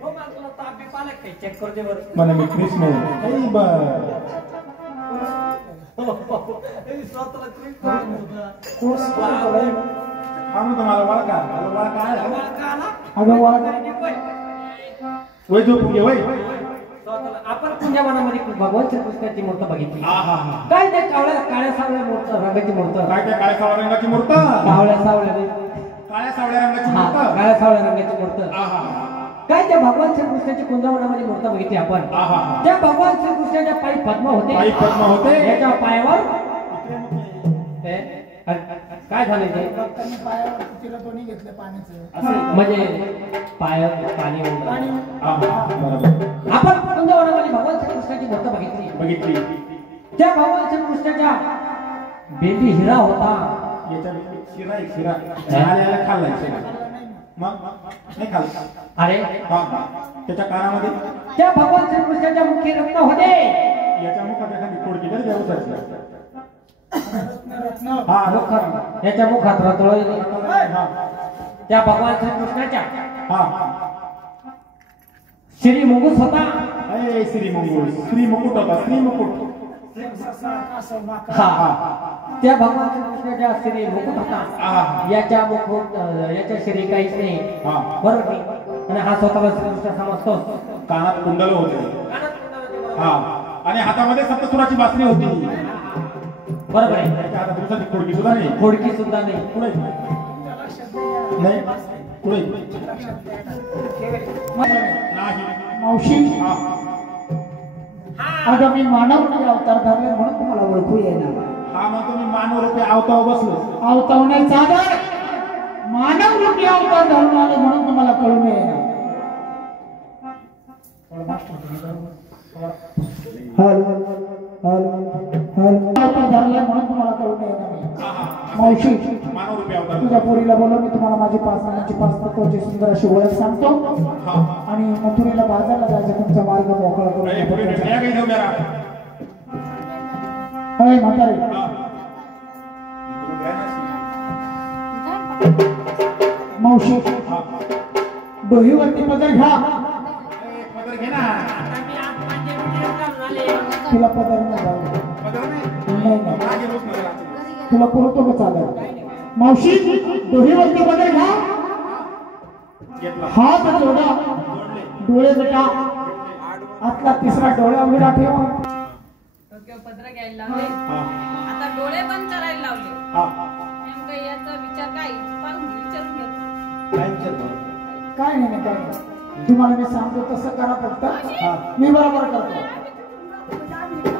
हो मला तुला ताप बी पालक काही चेक करते बरं म्हणे मी कृष्ण आहे आई बर स्वतःला कृष्ण हा म्हणतो मला वळखा आहे का आला अगं वळखा वय झोपून घे वय स्वतःला आपण पुण्या मनामध्ये भगवान श्रीकृष्णाची मूर्त बघितली हा हा हा काय ते काळ्या सावळ्या मूर्त रंगाची मूर्त काय त्या काळ्या सावळ्या रंगाची मूर्त सावळ्या सावळ्या काळ्या सावळ्या रंगाची हा मूर्त काळ्या सावळ्या रंगाची मूर्त हा हा काय त्या भगवान श्रीकृष्णाची कुंदवनामध्ये मूर्त बघितली आपण हा हा त्या भगवान श्रीकृष्णाच्या पायी पद्म होते पायी पद्म होते. याच्या पायावर काय झाले ते तिला दोन्ही घेतलं पाण्याचं म्हणजे पाय पाणी ओढलं. हा हा बरोबर आपण कुंदवनामध्ये भगवान श्रीकृष्णाची मूर्त बघितली बघितली त्या भगवान श्रीकृष्णाच्या बेटी हिरा होता याच्या शिरा एक शिरा आल्याला खाल्ला शिरा मग नाही खाल्ला अरे हा त्याच्या कानामध्ये त्या भगवान श्रीकृष्णाच्या मुखी रत्न होते याच्या मुखात एखादी कोडकी तरी व्यवसाय हा मुखात याच्या मुखात रत्न हा त्या भगवान श्रीकृष्णाच्या हा श्री मुंगूस होता अरे श्री मुकुट श्री मुकुट होता श्री मुकुट हा त्या भगवान श्रीकृष्णाच्या श्री मुकुट होता हा याच्या मुकुट याच्या श्री काहीच नाही हा बरोबर नाही आणि हा स्वतःला श्रीकृष्ण समजतो कानात कुंडल होते हा आणि हातामध्ये सप्तसुराची बासरी होती बरोबर आहे त्याच्या हातात दुसरी कोडकी सुद्धा नाही खोडकी सुद्धा नाही पुढे नाही पुढे नाही मावशी हा अगं मी मानव नाही अवतार धरले म्हणून तुम्हाला ओळखू येणार हा मग तुम्ही मानव रुपये आवताव बसलो अवतावणे चादर मानव रूपी अवतार धरून आले म्हणून तुम्हाला कळून येणार अवतार धरले म्हणून तुम्हाला कळून येणार मावशी मानव रुपये आवताव तुझ्या पोरीला बोलव मी तुम्हाला माझी 5 महिन्याची 5 तत्वाची सुंदर अशी ओळख सांगतो हा आणि मथुरेला बाजारला जायचं तुमचा मार्ग मोकळा अरे पुढे करून या काही जाऊ मेरा अय म्हातारे मावशी डोहीवरती पदर घ्या पदर घे ना तुला पदर नाही जाऊ नाही नाही मागे बस ना तुला पुरतो का चालेल मावशी डोहीवरती पदर घ्या घेतला हात जोडा डोळे बेटा आतला तिसरा डोळा उघडा ठेवा. पत्र घ्यायला लावले आता डोळे बंद करायला लावले. नेमकं याचा विचार काय पाहून विचारून घेतो. काय नाही काय नाही तुम्हाला मी सांगतो तसं करा फक्त. मी बरोबर करतो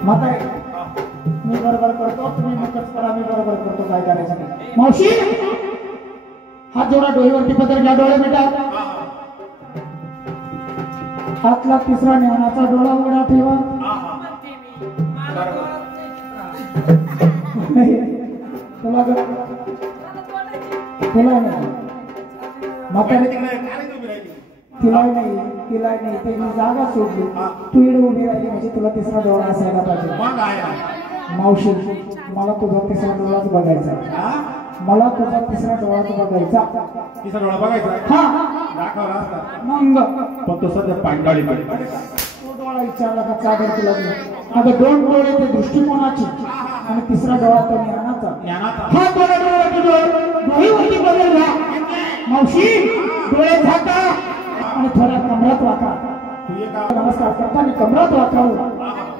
म्हातारे मी बरोबर करतो तुम्ही मगच करा. मी बरोबर करतो काय करायचं नाही. मावशी हात जोडा डोळ्यावरती पत्र घ्या. डोळे बेटा हातला तिसरा ज्ञानाचा डोळा उघडा ठेवा. तुला तुला नाही म्हातारे तिला नाही ते मी जागा सोडली. तू इकडे उभी राहिली म्हणजे तुला तिसरा डोळा असायला पाहिजे. मावशी मला तुझा तिसरा डोळाच बघायचा. मला तुझा तिसरा डोळाच बघायचा. तिसरा डोळा बघायचा हा दाखवला असता मग पण तो सध्या पांढराळी तो डोळा विचारला का चादर तुला आता दोन डोळे ते दृष्टिकोनाची आणि तिसरा डोळा तो ज्ञानाचा. हा डोळ्यावरती बदल घ्या. मावशी डोळे झाका आणि थोड्या कमरात वाका. नमस्कार करताना कमरात वाकावू.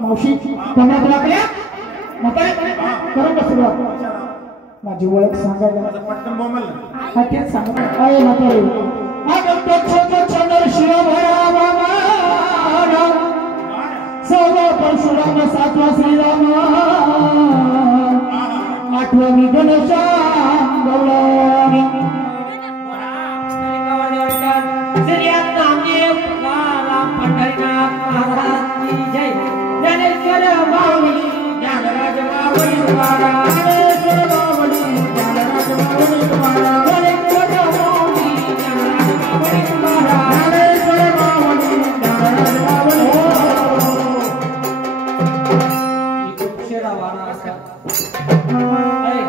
मावशी कमरात वाकल्या करून बसलो. माझी ओळख सांगायला पटकन मोमल हा तेच सांगत आहे म्हातारे. सव्वा परशुराम सातवा श्रीराम आठवा गणेशा गौराणी. पंढरीनाथ महाराज की जय. ज्ञानेश्वर माऊली ज्ञानराज माऊली तुम्हारा. ज्ञानेश्वर माऊली ज्ञानराज माऊली तुम्हारा. ज्ञानेश्वर माऊली ज्ञानराज माऊली तुम्हारा. ज्ञानेश्वर माऊली ज्ञानराज माऊली. शेरा वारा असा ए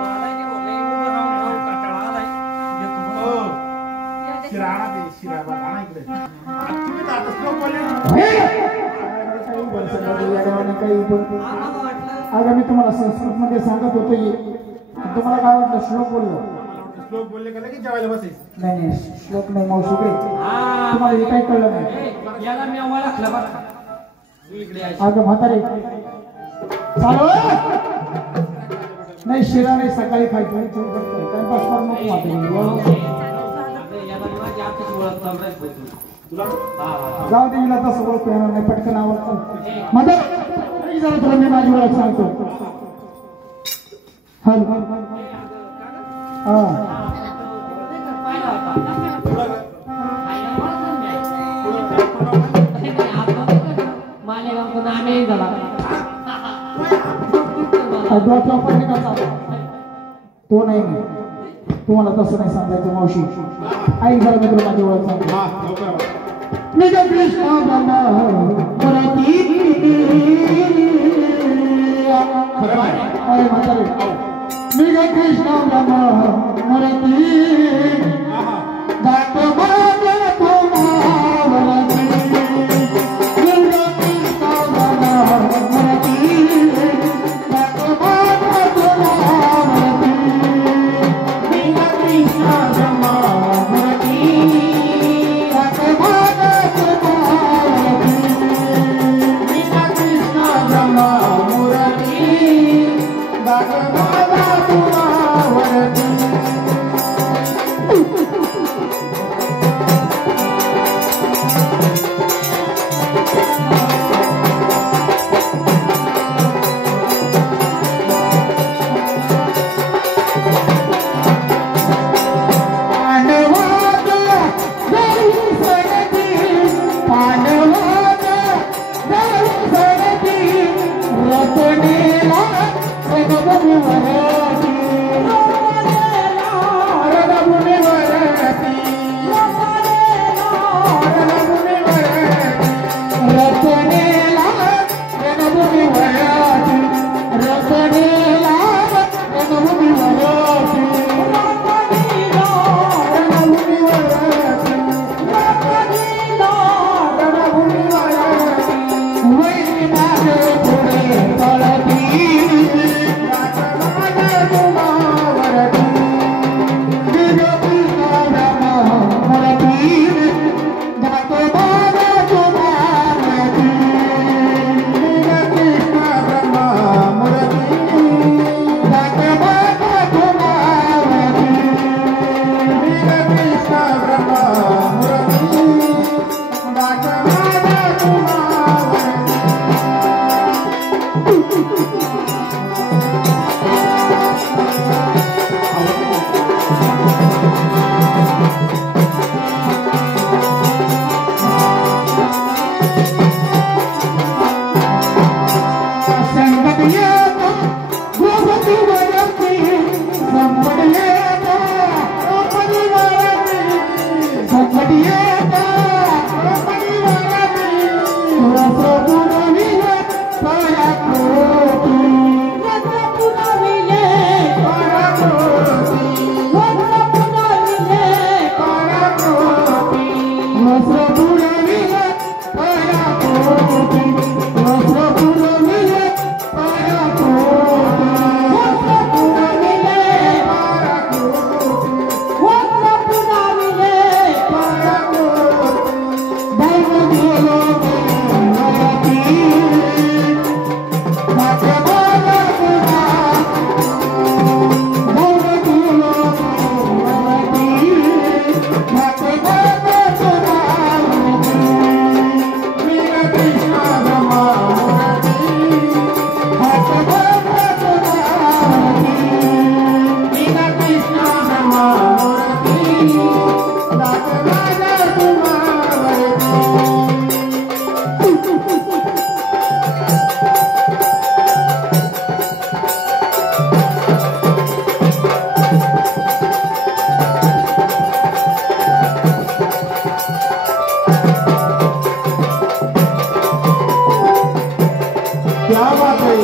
मालाची बोले उभं राहून कंटाळा आलाय. शिराणा ते शिराबा आणा इकडे. तुम्ही आता श्लोक बोलले अगं मी तुम्हाला संस्कृत मध्ये सांगत होतो तुम्हाला काय वाटलं श्लोक बोललो. श्लोक बोलले का लगेच जेवायला बसायचं. नाही श्लोक नाही मावशीकडे तुम्हाला हे काही कळलं नाही. याला मी ओळखलं बघा. इकडे अगं म्हातारे चालू नाही शिरा नाही सकाळी खायचं टाइमपास करू नको म्हातारे. जाऊ दे हिला तसं ओळख येणार नाही. पटकन आवडतं म्हातारे जरा तुला मी माझी ओळख सांगतो. हॅलो हा मालेगाव नामे झाला तो नाही तुम्हाला तसं नाही सांगायचं. मावशी आई जरा मी तुला माझी ओळख सांगतो. मी कृष्ण मी कृष्ण संकट येतो गोपती वरती संकट येतो गोपती वरती संकट येतो गोपती वरती रस पुरविले पराकोटी रस पुरविले पराकोटी रस पुरविले पराकोटी रस पुरविले पराकोटी रस पुरविले क्या बात है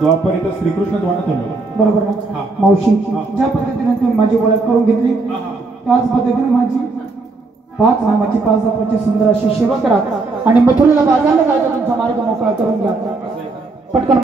द्वापर इथं श्रीकृष्ण ध्वनात बरोबर ना मावशी ज्या पद्धतीने तुम्ही माझी ओळख करून घेतली त्याच पद्धतीने माझी 5 नामाची 5 जपाची सुंदर अशी सेवा करा आणि मथुरेला बाजारला जायचा तुमचा मार्ग मोकळा करून घ्या पटकन